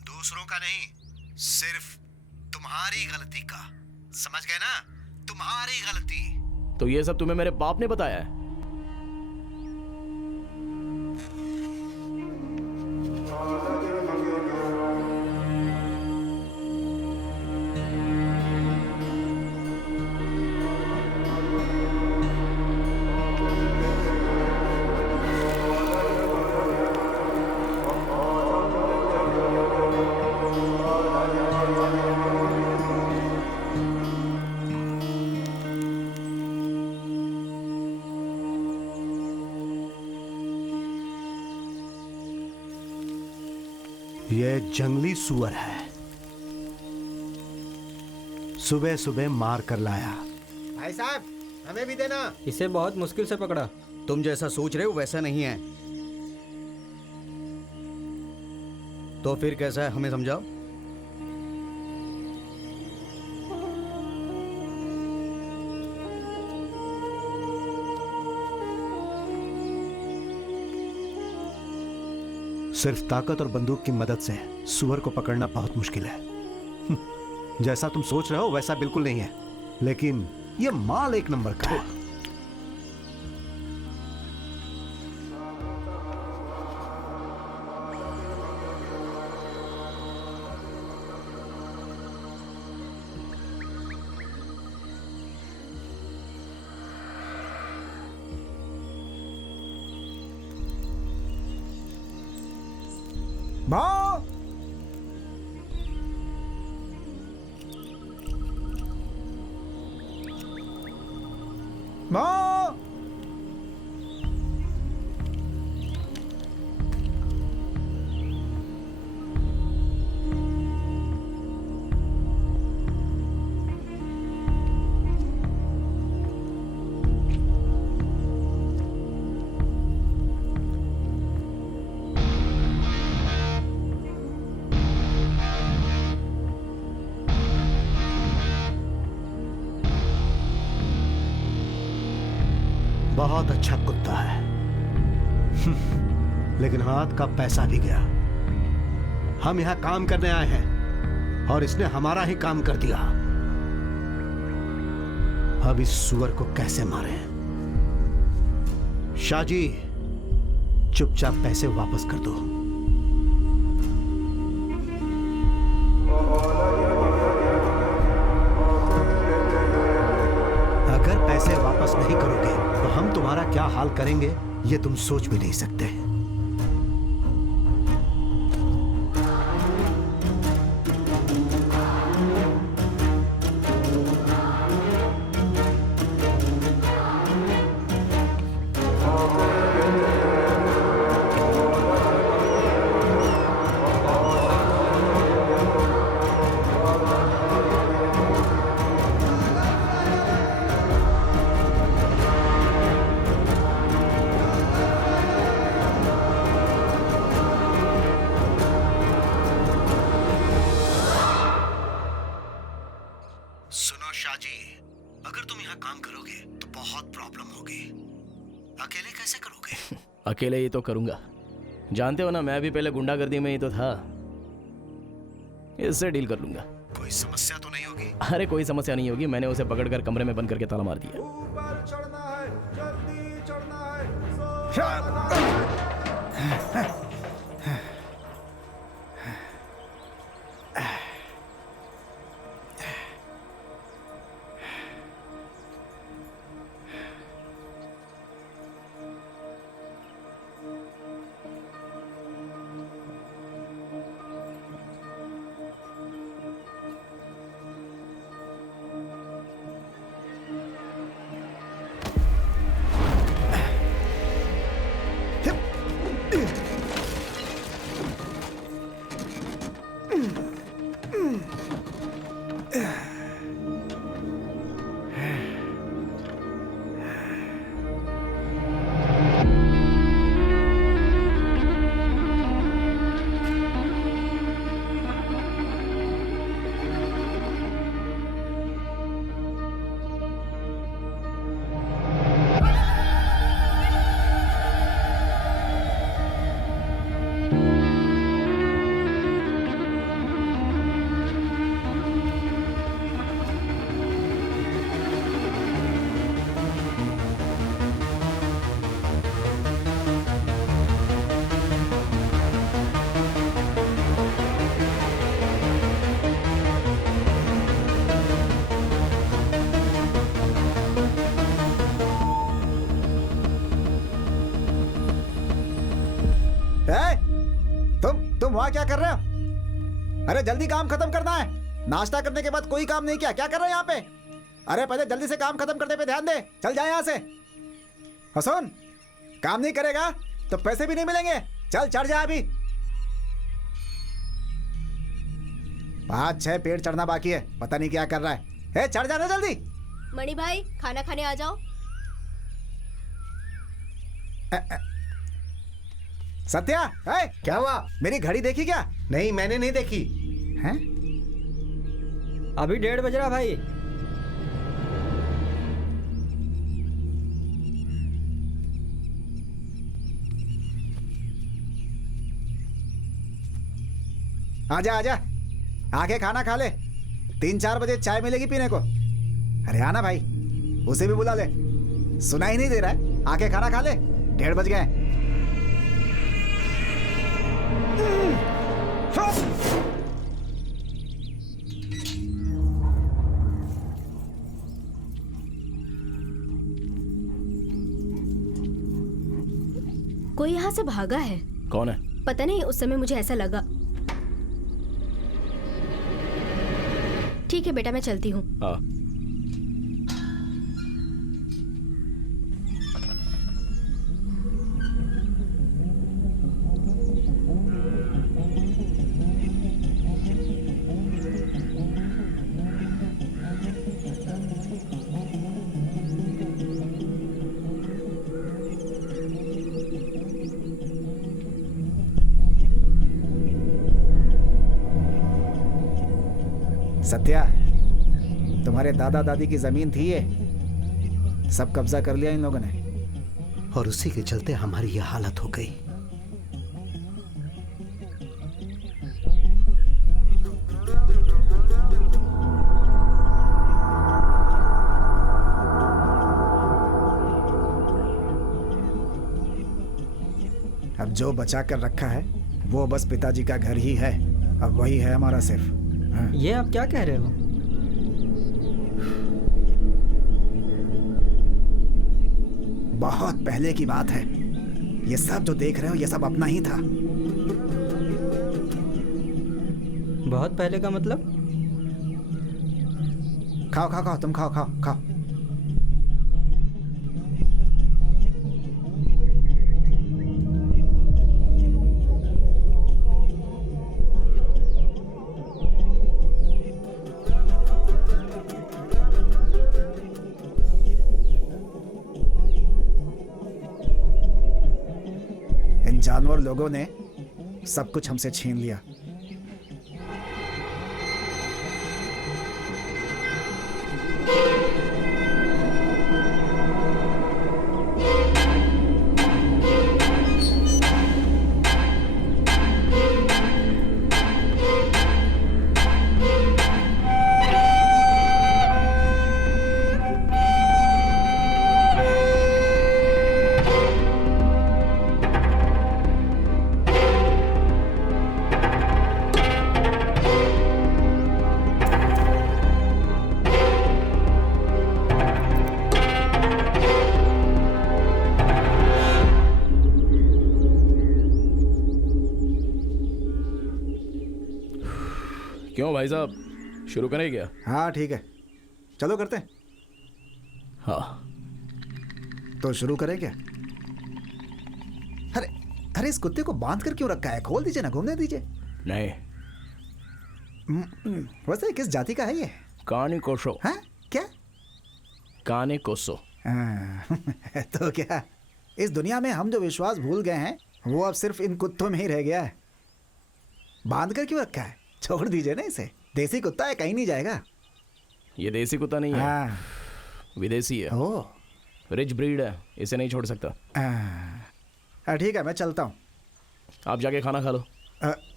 दूसरों का नहीं, सिर्फ तुम्हारी गलती का। समझ गए ना? तुम्हारी गलती। तो ये सब तुम्हें मेरे बाप ने बताया है? ये जंगली सुअर है, सुबह सुबह मार कर लाया। भाई साहब, हमें भी देना। इसे बहुत मुश्किल से पकड़ा। तुम जैसा सोच रहे हो वैसा नहीं है। तो फिर कैसा है, हमें समझाओ। सिर्फ ताकत और बंदूक की मदद से सुअर को पकड़ना बहुत मुश्किल है। जैसा तुम सोच रहे हो वैसा बिल्कुल नहीं है, लेकिन यह माल एक नंबर का है। भाव भाव बहुत अच्छा कुत्ता है, लेकिन हाथ का पैसा भी गया। हम यहां काम करने आए हैं और इसने हमारा ही काम कर दिया। अब इस सुअर को कैसे मारें? शाहजी, चुपचाप पैसे वापस कर दो। अगर पैसे वापस नहीं करोगे तो हम तुम्हारा क्या हाल करेंगे ये तुम सोच भी नहीं सकते। काम करोगे तो बहुत प्रॉब्लम होगी। अकेले कैसे करोगे? अकेले ही तो करूंगा। जानते हो ना, मैं भी पहले गुंडागर्दी में ही तो था। इससे डील कर लूंगा। कोई समस्या तो नहीं होगी? अरे कोई समस्या नहीं होगी। मैंने उसे पकड़कर कमरे में बंद करके ताला मार दिया। ऊपर चढ़ना है, जल्दी चढ़ना है। तुम वहां क्या कर रहे हो? अरे जल्दी काम खत्म करना है। नाश्ता करने के बाद कोई काम नहीं किया, क्या कर रहे हो यहाँ पे? अरे पहले जल्दी से काम खत्म करने पे ध्यान दे। चल जाए यहाँ से। हसन, काम नहीं करेगा तो पैसे भी नहीं मिलेंगे। चल चढ़ जा अभी। 5-6 पेड़ चढ़ना बाकी है, पता नहीं क्या कर रहा है। चढ़ जाना जल्दी। मणि भाई खाना खाने आ जाओ। सत्या, क्या हुआ? मेरी घड़ी देखी क्या? नहीं, मैंने नहीं देखी। हैं? अभी 1:30 बज रहा भाई। आजा आजा, आके खाना खा ले। 3-4 बजे चाय मिलेगी पीने को। अरे आना भाई, उसे भी बुला ले। सुना ही नहीं दे रहा है? आके खाना खा ले, 1:30 बज गए। कोई यहाँ से भागा है। कौन है? पता नहीं, उस समय मुझे ऐसा लगा। ठीक है बेटा, मैं चलती हूँ। हाँ। सत्या, तुम्हारे दादा दादी की जमीन थी ये, सब कब्जा कर लिया इन लोगों ने। और उसी के चलते हमारी यह हालत हो गई। अब जो बचा कर रखा है वो बस पिताजी का घर ही है। अब वही है हमारा सिर्फ। हाँ। ये आप क्या कह रहे हो? बहुत पहले की बात है। ये सब जो देख रहे हो ये सब अपना ही था। बहुत पहले का मतलब? खाओ खाओ खाओ, तुम खाओ खाओ खाओ। इन जानवर लोगों ने सब कुछ हमसे छीन लिया। क्यों भाई साहब, शुरू करें क्या? हाँ ठीक है, चलो करते हैं। हाँ तो शुरू करें क्या? अरे अरे, इस कुत्ते को बांध कर क्यों रखा है? खोल दीजिए ना, घूमने दीजिए। नहीं, वैसे किस जाति का है ये? कानी कोसो। हाँ क्या? काने कोसो। तो क्या इस दुनिया में हम जो विश्वास भूल गए हैं वो अब सिर्फ इन कुत्तों में ही रह गया है? बांध कर क्यों रखा है? छोड़ दीजिए ना इसे, देसी कुत्ता है, कहीं नहीं जाएगा। ये देसी कुत्ता नहीं है, हाँ। विदेशी है। ओह, रिच ब्रीड है, इसे नहीं छोड़ सकता। ठीक है, मैं चलता हूँ। आप जाके खाना खा लो।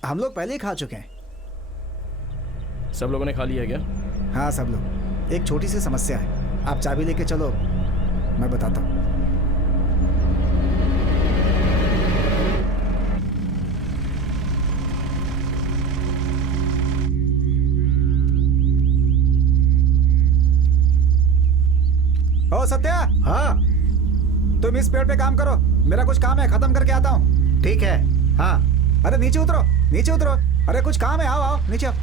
हम लोग पहले ही खा चुके हैं। सब लोगों ने खा लिया क्या? हाँ सब लोग। एक छोटी सी समस्या है, आप चाबी लेके चलो, मैं बताता हूँ। ओ सत्या। हाँ तुम इस पेड़ पे काम करो, मेरा कुछ काम है, खत्म करके आता हूँ। ठीक है। हाँ अरे नीचे उतरो, नीचे उतरो। अरे कुछ काम है, आओ आओ नीचे आओ।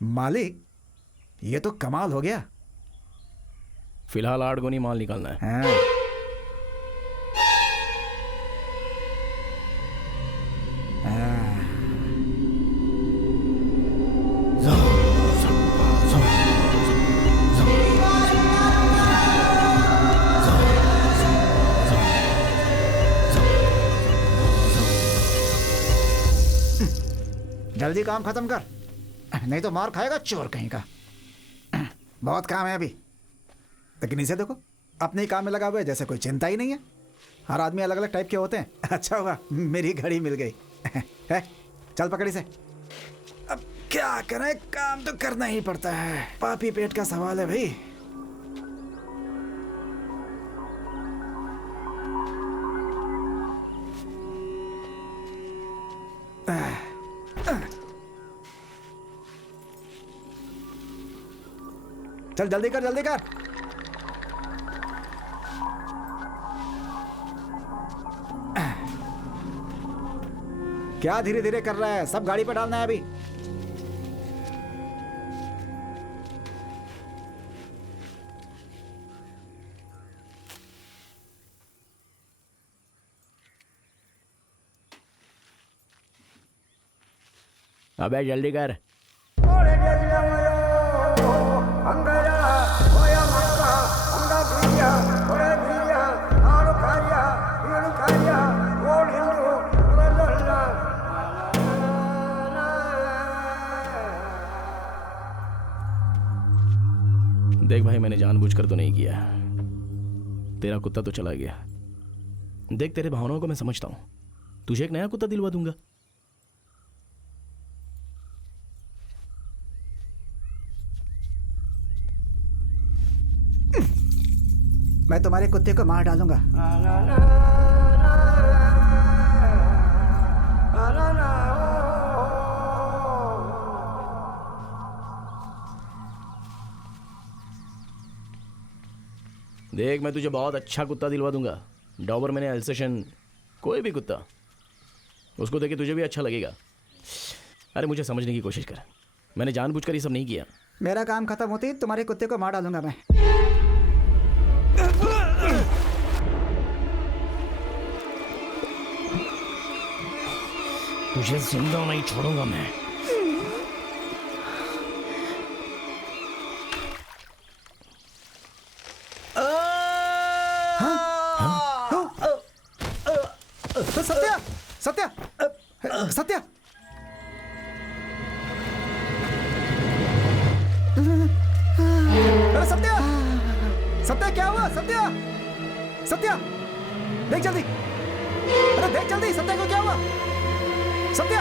मालिक, ये तो कमाल हो गया। फिलहाल 8 गुनी माल निकालना है। हाँ। जल्दी काम खत्म कर, नहीं तो मार खाएगा चोर कहीं का। बहुत काम है अभी, लेकिन इसे देखो, अपने ही काम में लगा हुआ है, जैसे कोई चिंता ही नहीं है। हर आदमी अलग अलग टाइप के होते हैं। अच्छा हुआ मेरी घड़ी मिल गई। है, चल पकड़ इसे। अब क्या करें, काम तो करना ही पड़ता है, पापी पेट का सवाल है भाई। चल जल्दी कर, जल्दी कर। क्या धीरे धीरे कर रहा है, सब गाड़ी पे डालना है अभी। अबे जल्दी कर। जानबूझकर तो नहीं किया। तेरा कुत्ता तो चला गया। देख, तेरे भावनाओं को मैं समझता हूं। तुझे एक नया कुत्ता दिलवा दूंगा। मैं तुम्हारे कुत्ते को मार डालूंगा। देख, मैं तुझे बहुत अच्छा कुत्ता दिलवा दूंगा। डॉबरमैन या एल्सेशन, कोई भी कुत्ता, उसको देखे तुझे भी अच्छा लगेगा। अरे मुझे समझने की कोशिश कर, मैंने जानबूझकर ये सब नहीं किया। मेरा काम खत्म होते ही तुम्हारे कुत्ते को मार डालूंगा मैं। तुझे जिंदा नहीं छोड़ूंगा मैं। सत्या, सत्या, सत्या, अरे सत्या, सत्या क्या हुआ? सत्या, सत्या, देख जल्दी। अरे देख जल्दी, सत्या को क्या हुआ? सत्या,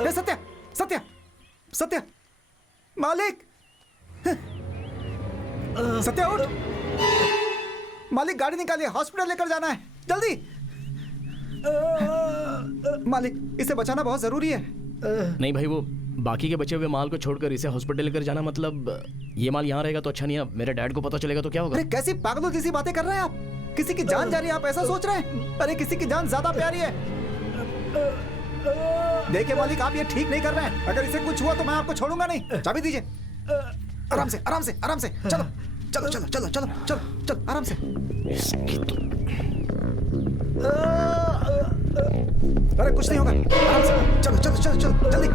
अरे सत्या, सत्या, सत्या, मालिक, सत्या उठ। मालिक गाड़ी निकालिए, हॉस्पिटल लेकर जाना है, जल्दी। मालिक, इसे बचाना बहुत जरूरी है। नहीं भाई, वो बाकी के बचे हुए माल को छोड़कर इसे हॉस्पिटल लेकर जाना, मतलब ये माल यहाँ रहेगा तो अच्छा नहीं है। मेरे डैड को पता चलेगा तो क्या होगा? अरे कैसी पागलों जैसी बातें कर रहे हैं आप? किसी की जान जा रही है, आप ऐसा सोच रहे हैं? अरे किसी की जान ज्यादा प्यारी है। देखिए मालिक, आप ये ठीक नहीं कर रहे हैं। अगर इसे कुछ हुआ तो मैं आपको छोड़ूंगा नहीं। चाबी दीजिए। आराम से, आराम से, आराम से। चलो चलो चलो चलो चलो चलो चलो, आराम से। अरे कुछ नहीं होगा, आराम से। चलो चलो चलो चलो जल्दी।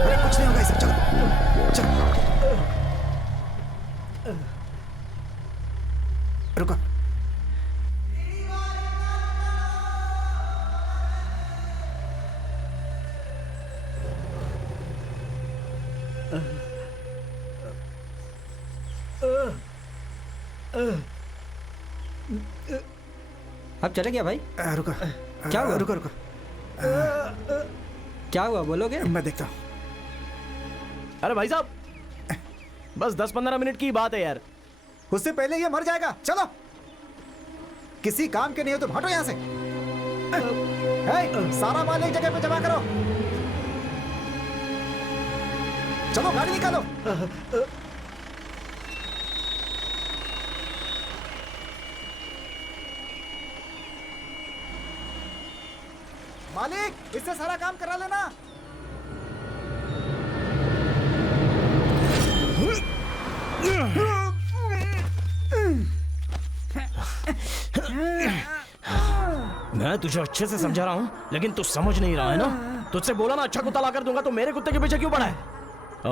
अरे कुछ नहीं होगा इसे, चलो चलो। रुको। अब चले गया भाई? रुको। क्या हुआ? रुको रुको। क्या हुआ, बोलोगे? मैं देखता हूँ। अरे भाई साहब, बस 10-15 मिनट की बात है यार। उससे पहले ये मर जाएगा। चलो, किसी काम के नहीं हो तो हटो यहाँ से। सारा माल एक जगह पे जमा करो। चलो गाड़ी निकालो। मालिक, इससे सारा काम करा लेना। मैं तुझे अच्छे से समझा रहा हूं, लेकिन तू समझ नहीं रहा है ना। तुझसे बोला ना अच्छा कुत्ता ला कर दूंगा, तो मेरे कुत्ते के पीछे क्यों पड़ा है?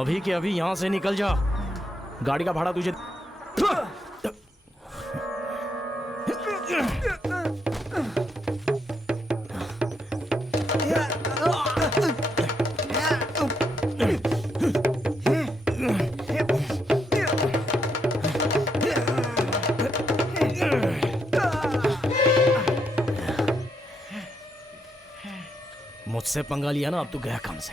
अभी के अभी यहां से निकल जा। गाड़ी का भाड़ा तुझे। मुझसे पंगा लिया ना, अब तू गया काम से।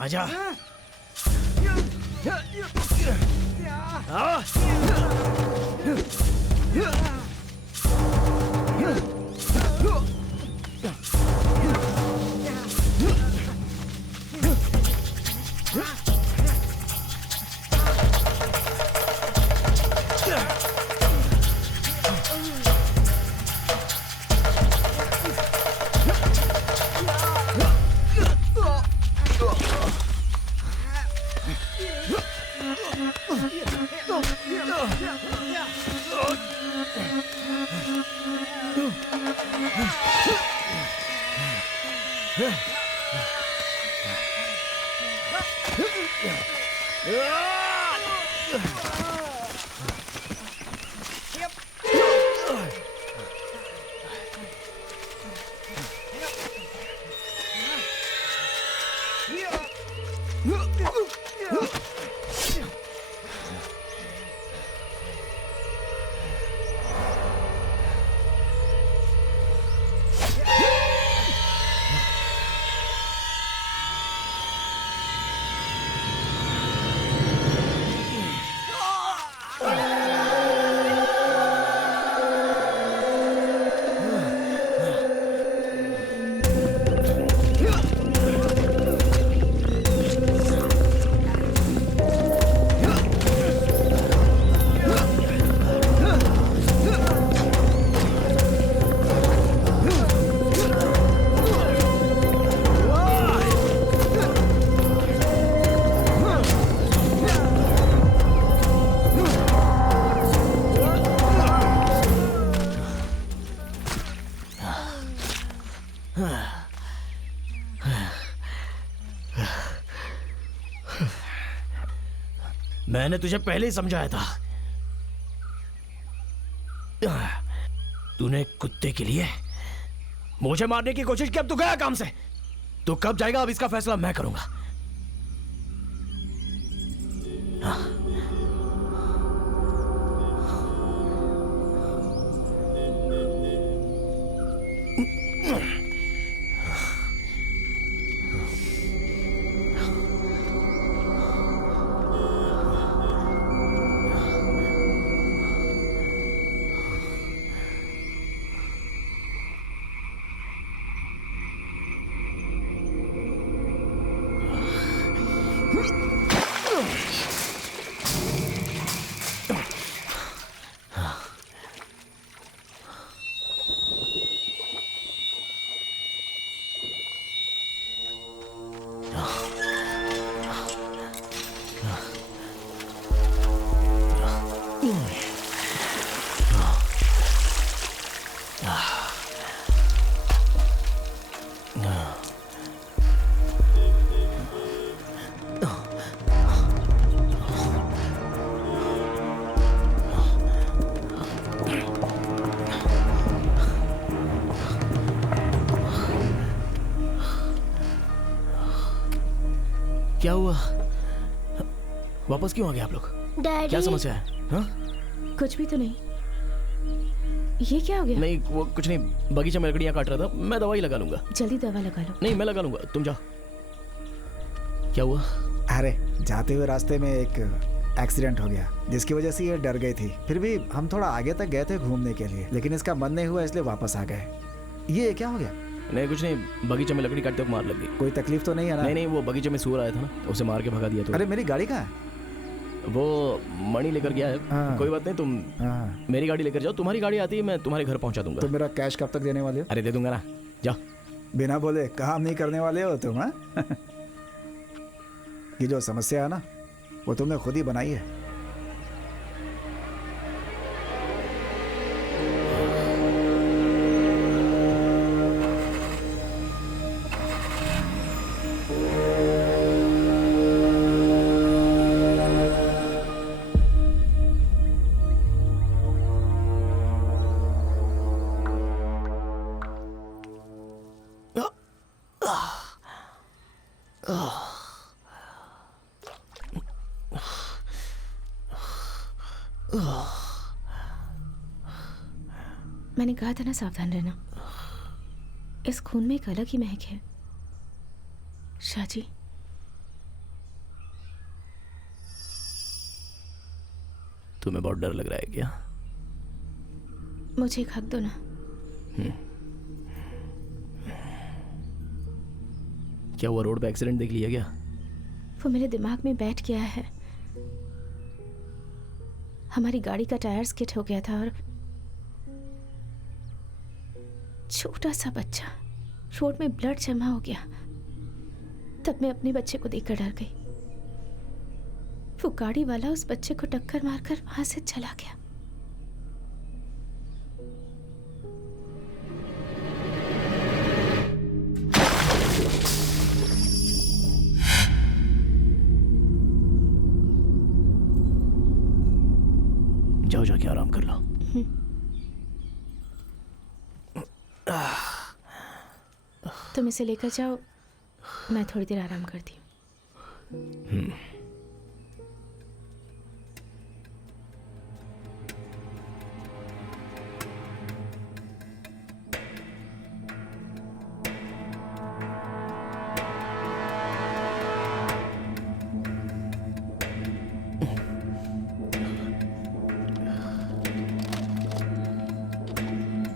आजा। मैंने तुझे पहले ही समझाया था। तूने कुत्ते के लिए मुझे मारने की कोशिश की, अब तू गया काम से। तू कब जाएगा अब इसका फैसला मैं करूंगा। क्या हुआ? वापस क्यों आ गए आप लोग? डैडी क्या समस्या है? हाँ? कुछ भी तो नहीं। ये क्या हो गया? नहीं वो कुछ नहीं, बगीचे में लकड़ियां काट रहा था। मैं दवाई लगा लूंगा। जल्दी दवा लगा लो। नहीं मैं लगा लूंगा, तुम जाओ। क्या हुआ? अरे जाते हुए रास्ते में एक एक्सीडेंट हो गया, जिसकी वजह से ये डर गई थी। फिर भी हम थोड़ा आगे तक गए थे घूमने के लिए, लेकिन इसका मन नहीं हुआ इसलिए वापस आ गए। ये क्या हो गया? नहीं कुछ नहीं, बगीचे में लकड़ी काटते वक्त मार लग गई। कोई तकलीफ तो नहीं है ना? नहीं नहीं, वो बगीचे में सूअर आया था ना, उसे मार के भगा दिया। तो अरे मेरी गाड़ी कहाँ है? वो मणि लेकर गया है। हाँ। कोई बात नहीं, तुम मेरी गाड़ी लेकर जाओ। तुम्हारी गाड़ी आती है, मैं तुम्हारे घर पहुंचा दूंगा। तो मेरा कैश कब तक देने वाले हो? अरे दे दूंगा ना, जाओ। बिना बोले काम नहीं करने वाले हो तुम, हाँ? ये जो समस्या है ना, वो तुमने खुद ही बनाई है। मैंने कहा था ना सावधान रहना। इस खून में एक अलग ही महक है। शाजी, तुम्हें बहुत डर लग रहा है क्या? मुझे एक हक दो ना। क्या हुआ? रोड पे एक्सीडेंट देख लिया क्या? वो मेरे दिमाग में बैठ गया है। हमारी गाड़ी का टायर स्किड हो गया था और छोटा सा बच्चा, रोड में ब्लड जमा हो गया। तब मैं अपने बच्चे को देखकर डर गई। वो गाड़ी वाला उस बच्चे को टक्कर मारकर वहां से चला गया। जाओ जाके आराम कर लो। तुम इसे लेकर जाओ, मैं थोड़ी देर आराम करती हूँ।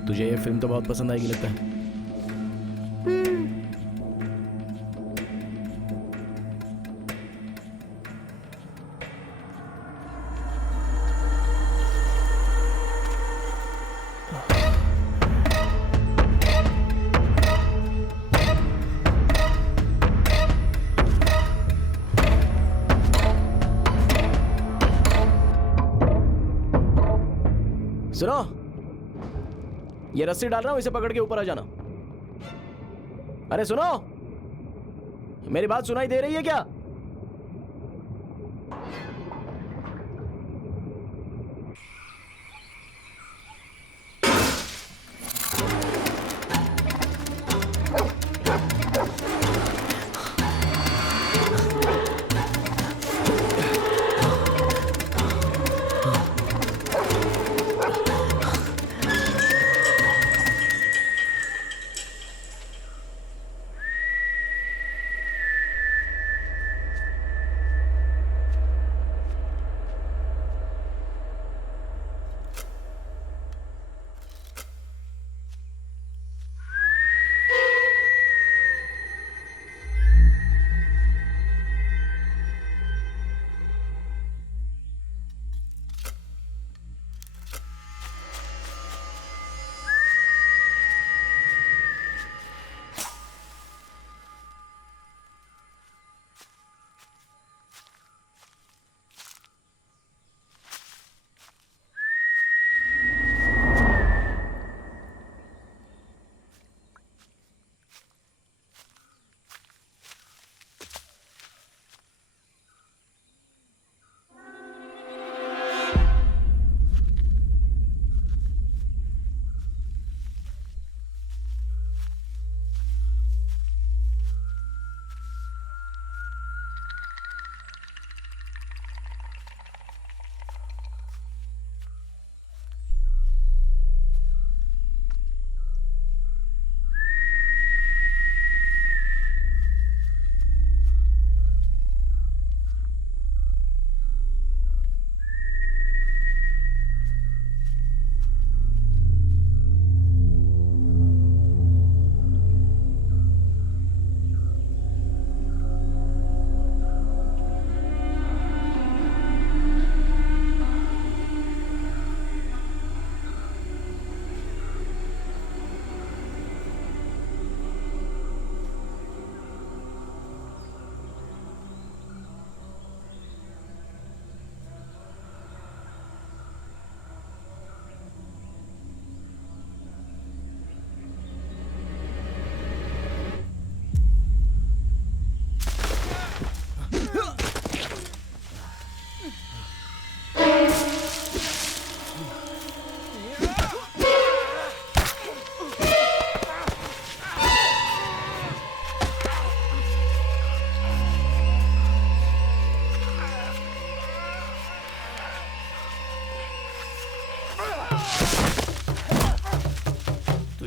तुझे ये फिल्म तो बहुत पसंद आएगी लगता है। सुनो, ये रस्सी डाल रहा हूं, इसे पकड़ के ऊपर आ जाना। अरे सुनो, मेरी बात सुनाई दे रही है क्या?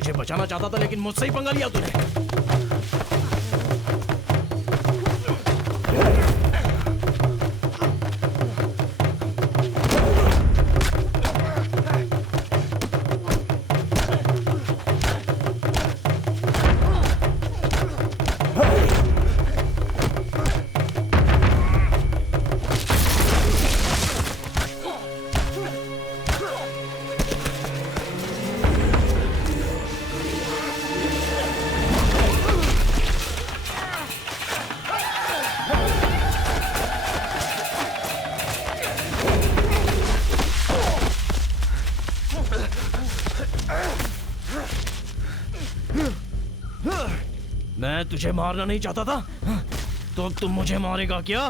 तुझे बचाना चाहता था लेकिन मुझसे ही पंगा लिया तूने। मैं तुझे मारना नहीं चाहता था तो तुम मुझे मारेगा क्या?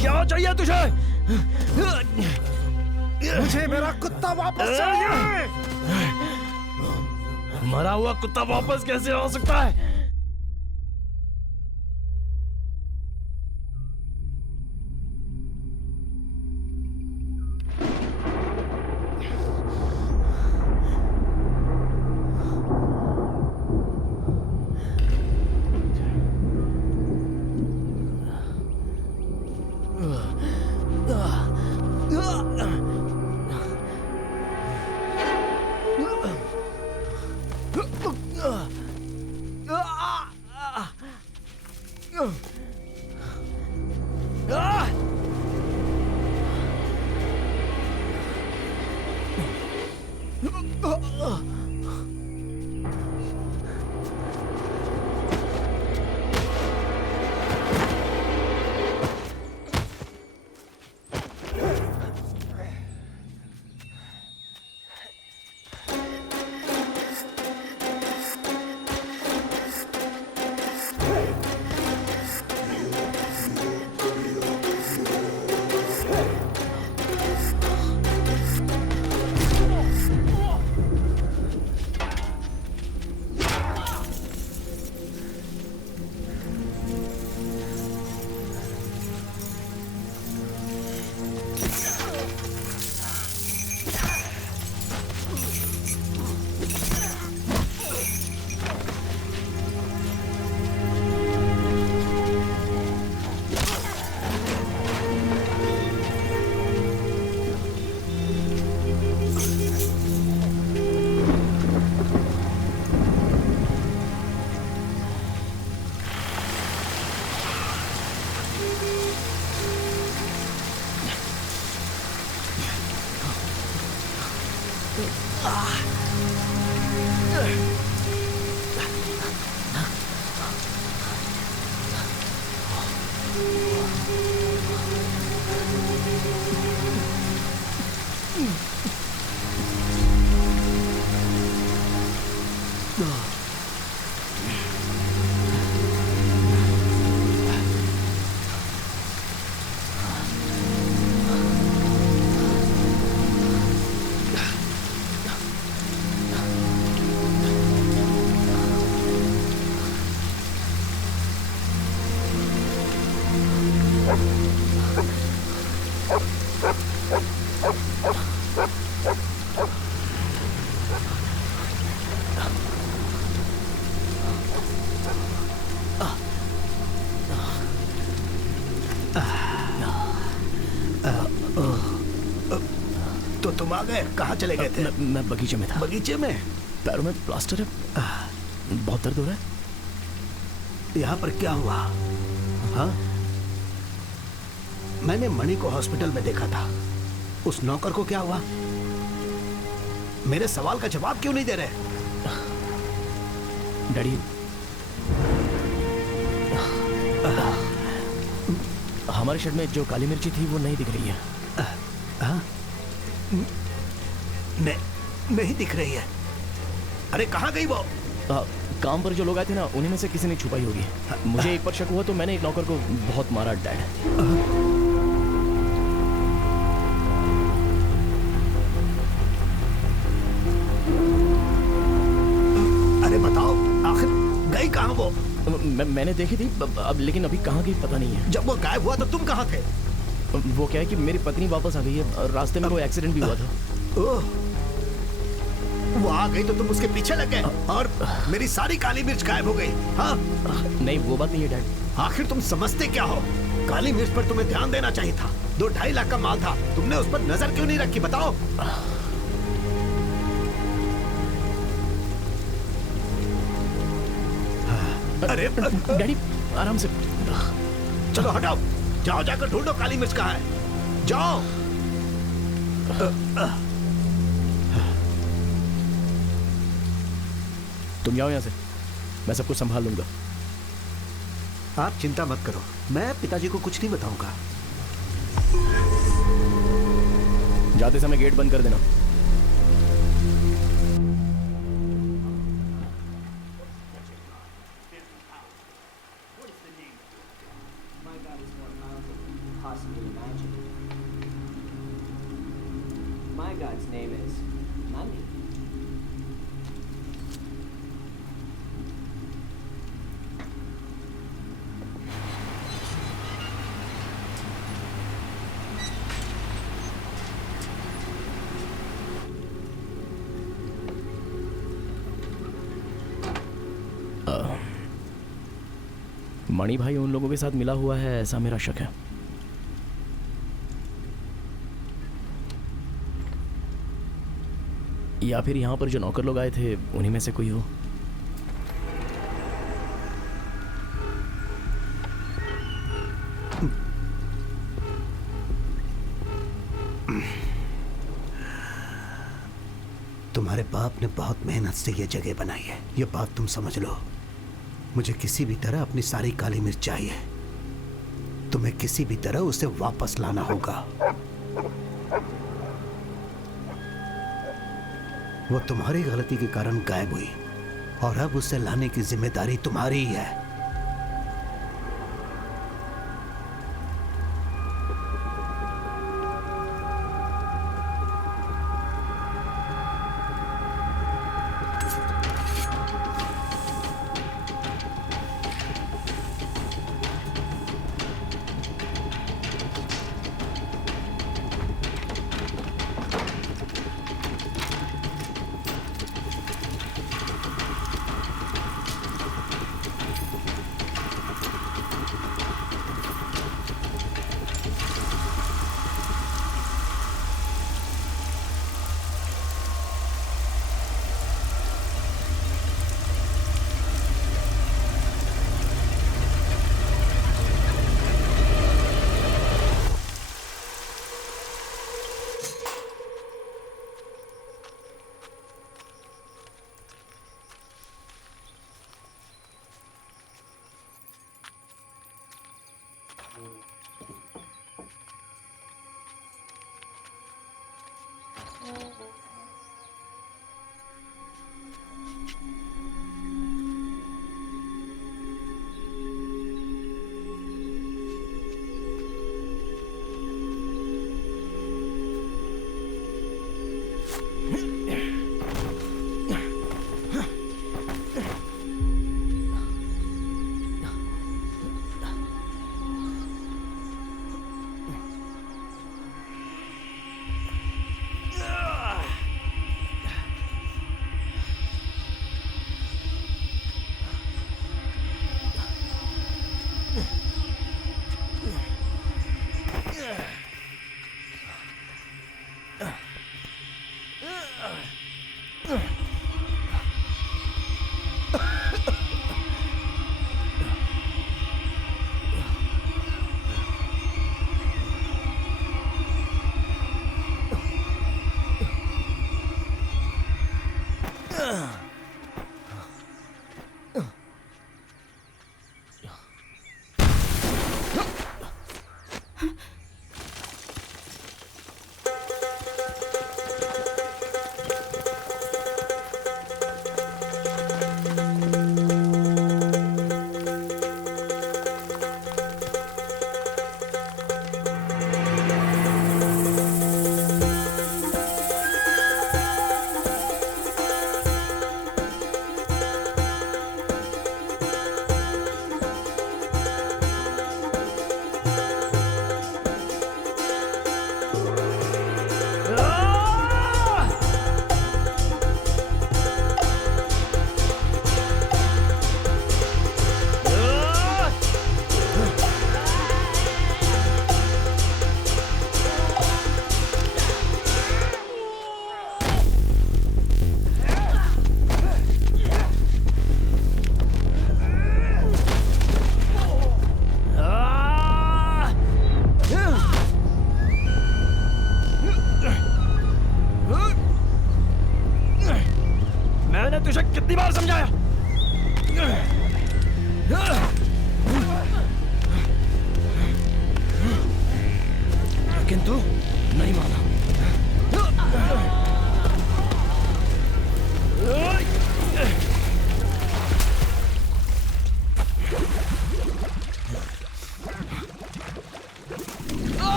क्या चाहिए तुझे? मुझे मेरा कुत्ता वापस चाहिए। मरा हुआ कुत्ता वापस कैसे आ सकता है? आ गए। कहाँ चले गए थे? मैं बगीचे में था। बगीचे में? पैरों में प्लास्टर है, बहुत दर्द हो रहा है। यहाँ पर क्या हुआ? हाँ, मैंने मणि को हॉस्पिटल में देखा था। उस नौकर को क्या हुआ? मेरे सवाल का जवाब क्यों नहीं दे रहे? डैडी, हमारे शेड में जो काली मिर्ची थी वो नहीं दिख रही है। हाँ? नहीं दिख रही है। अरे कहाँ गई वो? काम पर जो लोग आए थे ना, उन्हीं में से किसी ने छुपाई होगी। मुझे एक पर शक हुआ तो मैंने एक नौकर को बहुत मारा, डैड। अरे बताओ, आखिर गई कहाँ वो? मैंने देखी थी अब, लेकिन अभी कहाँ गई पता नहीं है। जब वो गायब हुआ तो तुम कहाँ थे? वो क्या है कि मेरी पत्नी वापस आ गई है, रास्ते में कोई एक्सीडेंट भी हुआ था। ओह, वो आ गई तो तुम उसके पीछे लग गए और मेरी सारी काली मिर्च गायब हो गई। हाँ? नहीं, वो बात नहीं है डैड। आखिर तुम समझते क्या हो? काली मिर्च पर तुम्हें ध्यान देना चाहिए था। 2-2.5 लाख का माल था, तुमने उस पर नजर क्यों नहीं रखी? बताओ। अरे डैडी, आराम से। चलो हटाओ, जाओ जाकर ढूंढो काली मिर्च कहाँ है। जाओ। तुम जाओ यहाँ से, मैं सब कुछ संभाल लूंगा। आप चिंता मत करो, मैं पिताजी को कुछ नहीं बताऊंगा। जाते समय गेट बंद कर देना। My God's name is money. मणि भाई उन लोगों के साथ मिला हुआ है, ऐसा मेरा शक है। या फिर यहाँ पर जो नौकर लोग आए थे उन्हीं में से कोई हो। तुम्हारे बाप ने बहुत मेहनत से ये जगह बनाई है, ये बात तुम समझ लो। मुझे किसी भी तरह अपनी सारी काली मिर्च चाहिए। तुम्हें किसी भी तरह उसे वापस लाना होगा। वो तुम्हारी गलती के कारण गायब हुई और अब उसे लाने की जिम्मेदारी तुम्हारी ही है।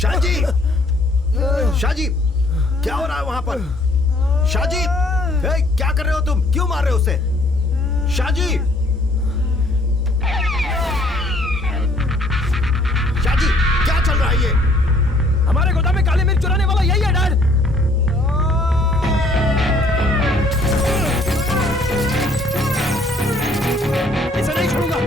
शाहजी, शाहजी, क्या हो रहा है वहां पर? शाहजी, क्या कर रहे हो तुम? क्यों मार रहे हो उसे? शाहजी, शाहजी, क्या चल रहा है ये? हमारे गोदाम में काली मिर्च चुराने वाला यही है डैड। इसे नहीं छोड़ूंगा।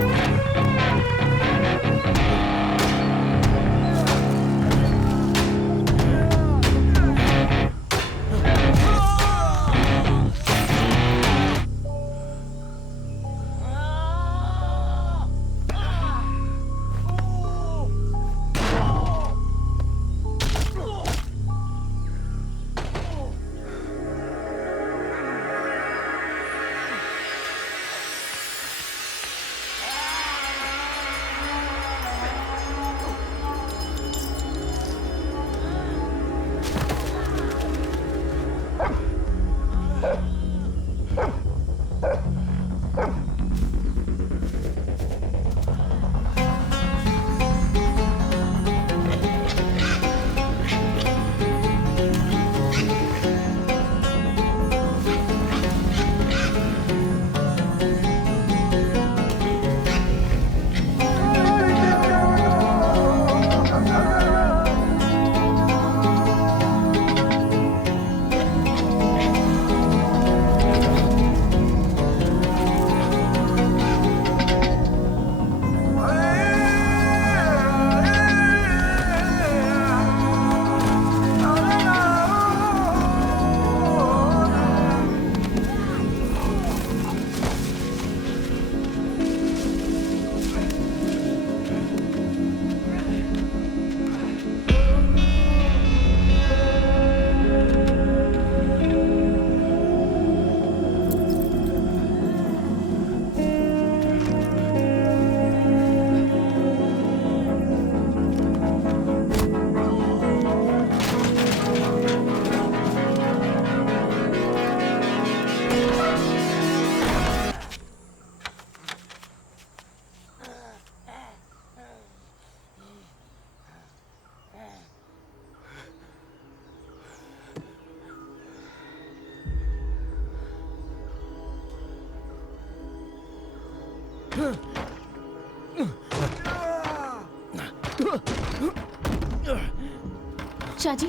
शाहजी,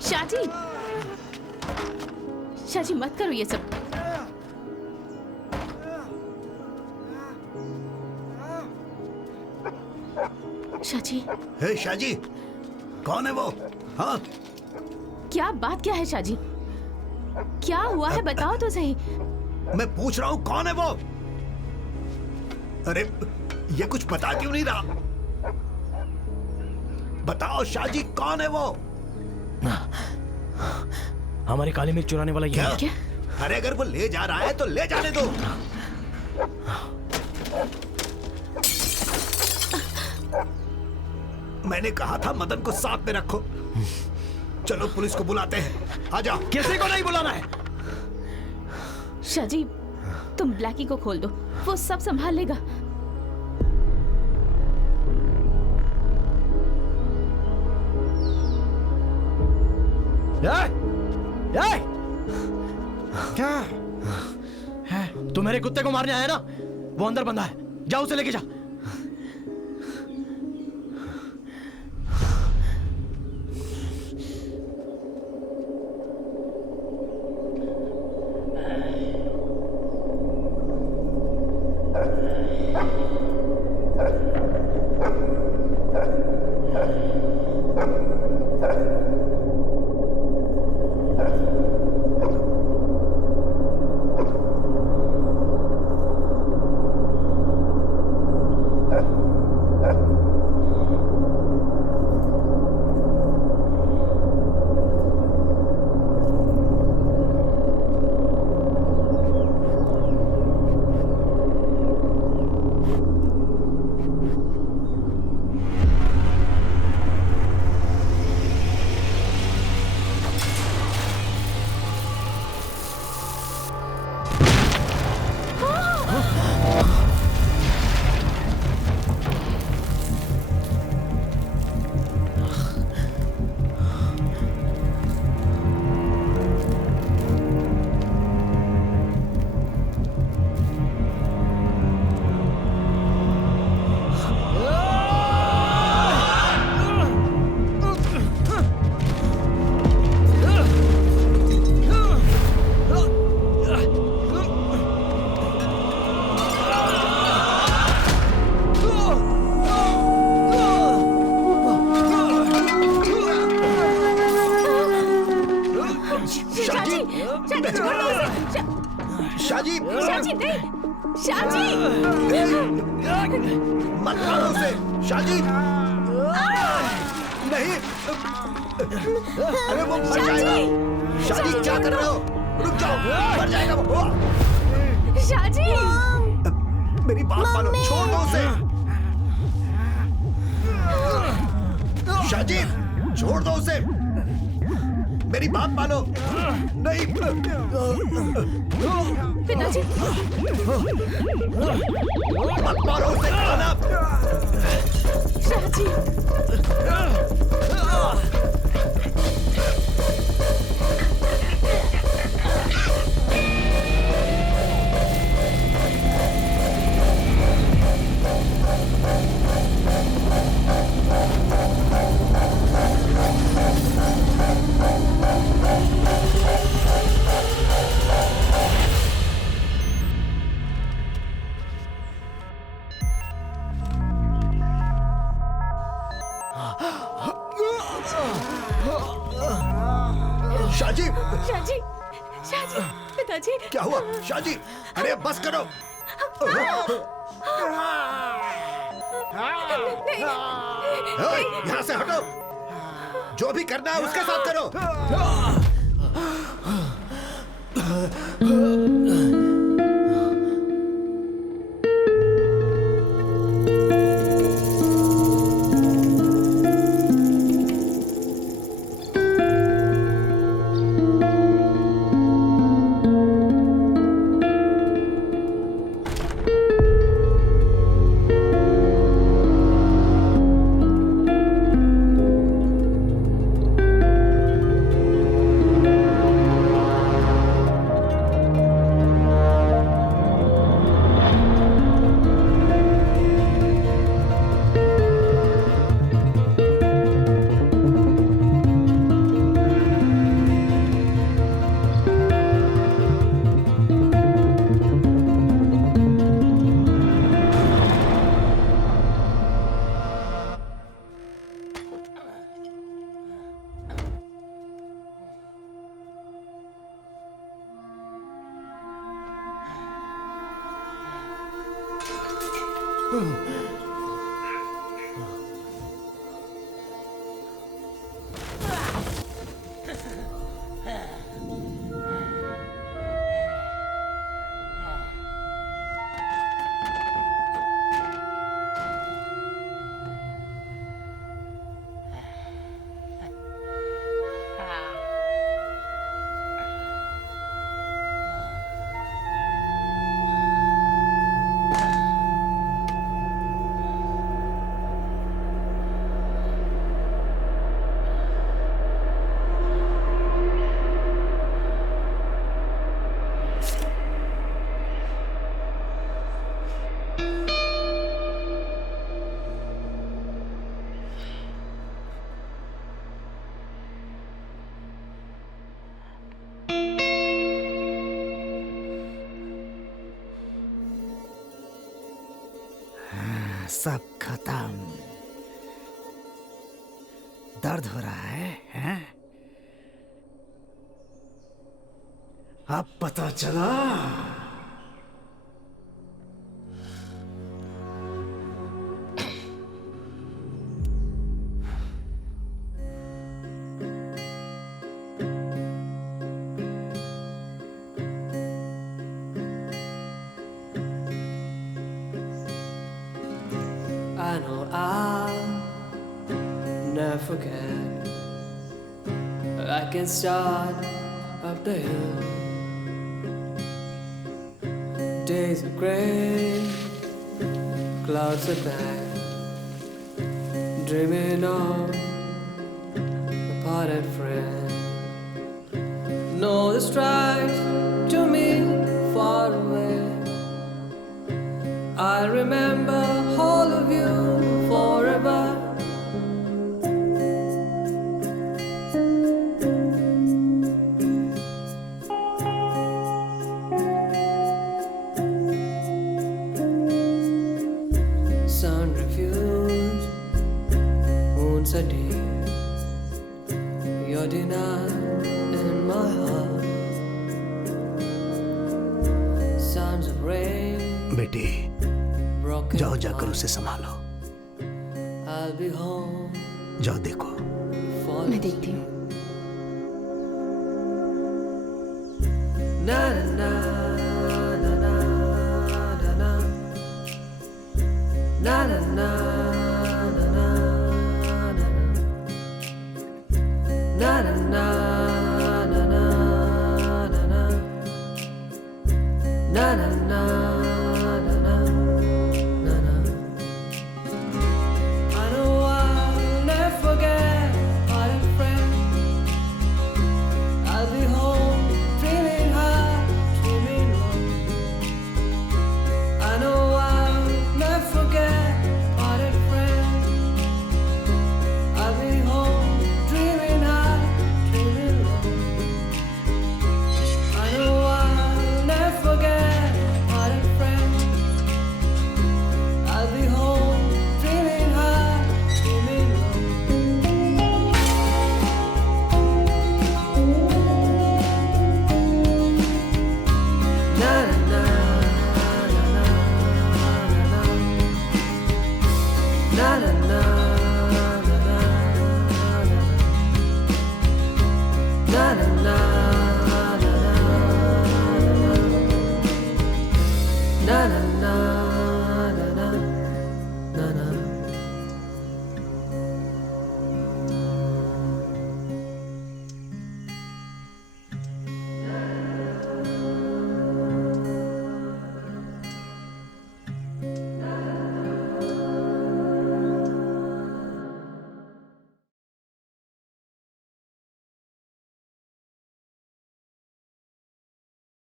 शाहजी, शाहजी मत करो ये सब। शाहजी, हे शाहजी, कौन है वो? हाँ, क्या बात क्या है शाहजी? क्या हुआ है बताओ तो सही। मैं पूछ रहा हूँ कौन है वो? अरे ये कुछ बता क्यों नहीं रहा? बताओ शाहजी, कौन है वो? हमारी काली मिर्च चुराने वाला यही है। क्या? अरे अगर वो ले जा रहा है तो ले जाने दो। मैंने कहा था मदन को साथ में रखो। चलो पुलिस को बुलाते हैं, आ जाओ। किसी को नहीं बुलाना है। शाहजी, तुम ब्लैकी को खोल दो, वो सब संभाल लेगा। क्या? तू मेरे कुत्ते को मारने आया ना? वो अंदर बंदा है, जाओ उसे लेके जा। शाजी! मत मारो उसे, शाजी! नहीं! अरे वो मर जाएगा! शाजी क्या कर रहे हो? रुक जाओ, मर जाएगा वो! शाजी! मेरी बात मानो, छोड़ दो उसे! शाजी, छोड़ दो उसे! मेरी बात मानो! नहीं! पिताजी! मत मारो उसे, खाना! शाजी! शाजी! शाजी! शाजी! पिताजी! क्या हुआ? शाजी! अरे बस करो! यहाँ से हटो! जो भी करना है उसके साथ करो! सब खत्म। दर्द हो रहा है, हैं? अब पता चला। I know I'll never forget. I can start up the hill. Days are gray, clouds are black, dreaming of a parted friend. Know the stripes to me far away. I'll remember all of you forever. Sun refused, moons are deep. You're denied in my heart. Sounds of rain. बेटी broken जाओ जाकर उसे संभालो I'll be home जाओ देखो for मैं देखती हूँ। na na na na na na na na na na na na na na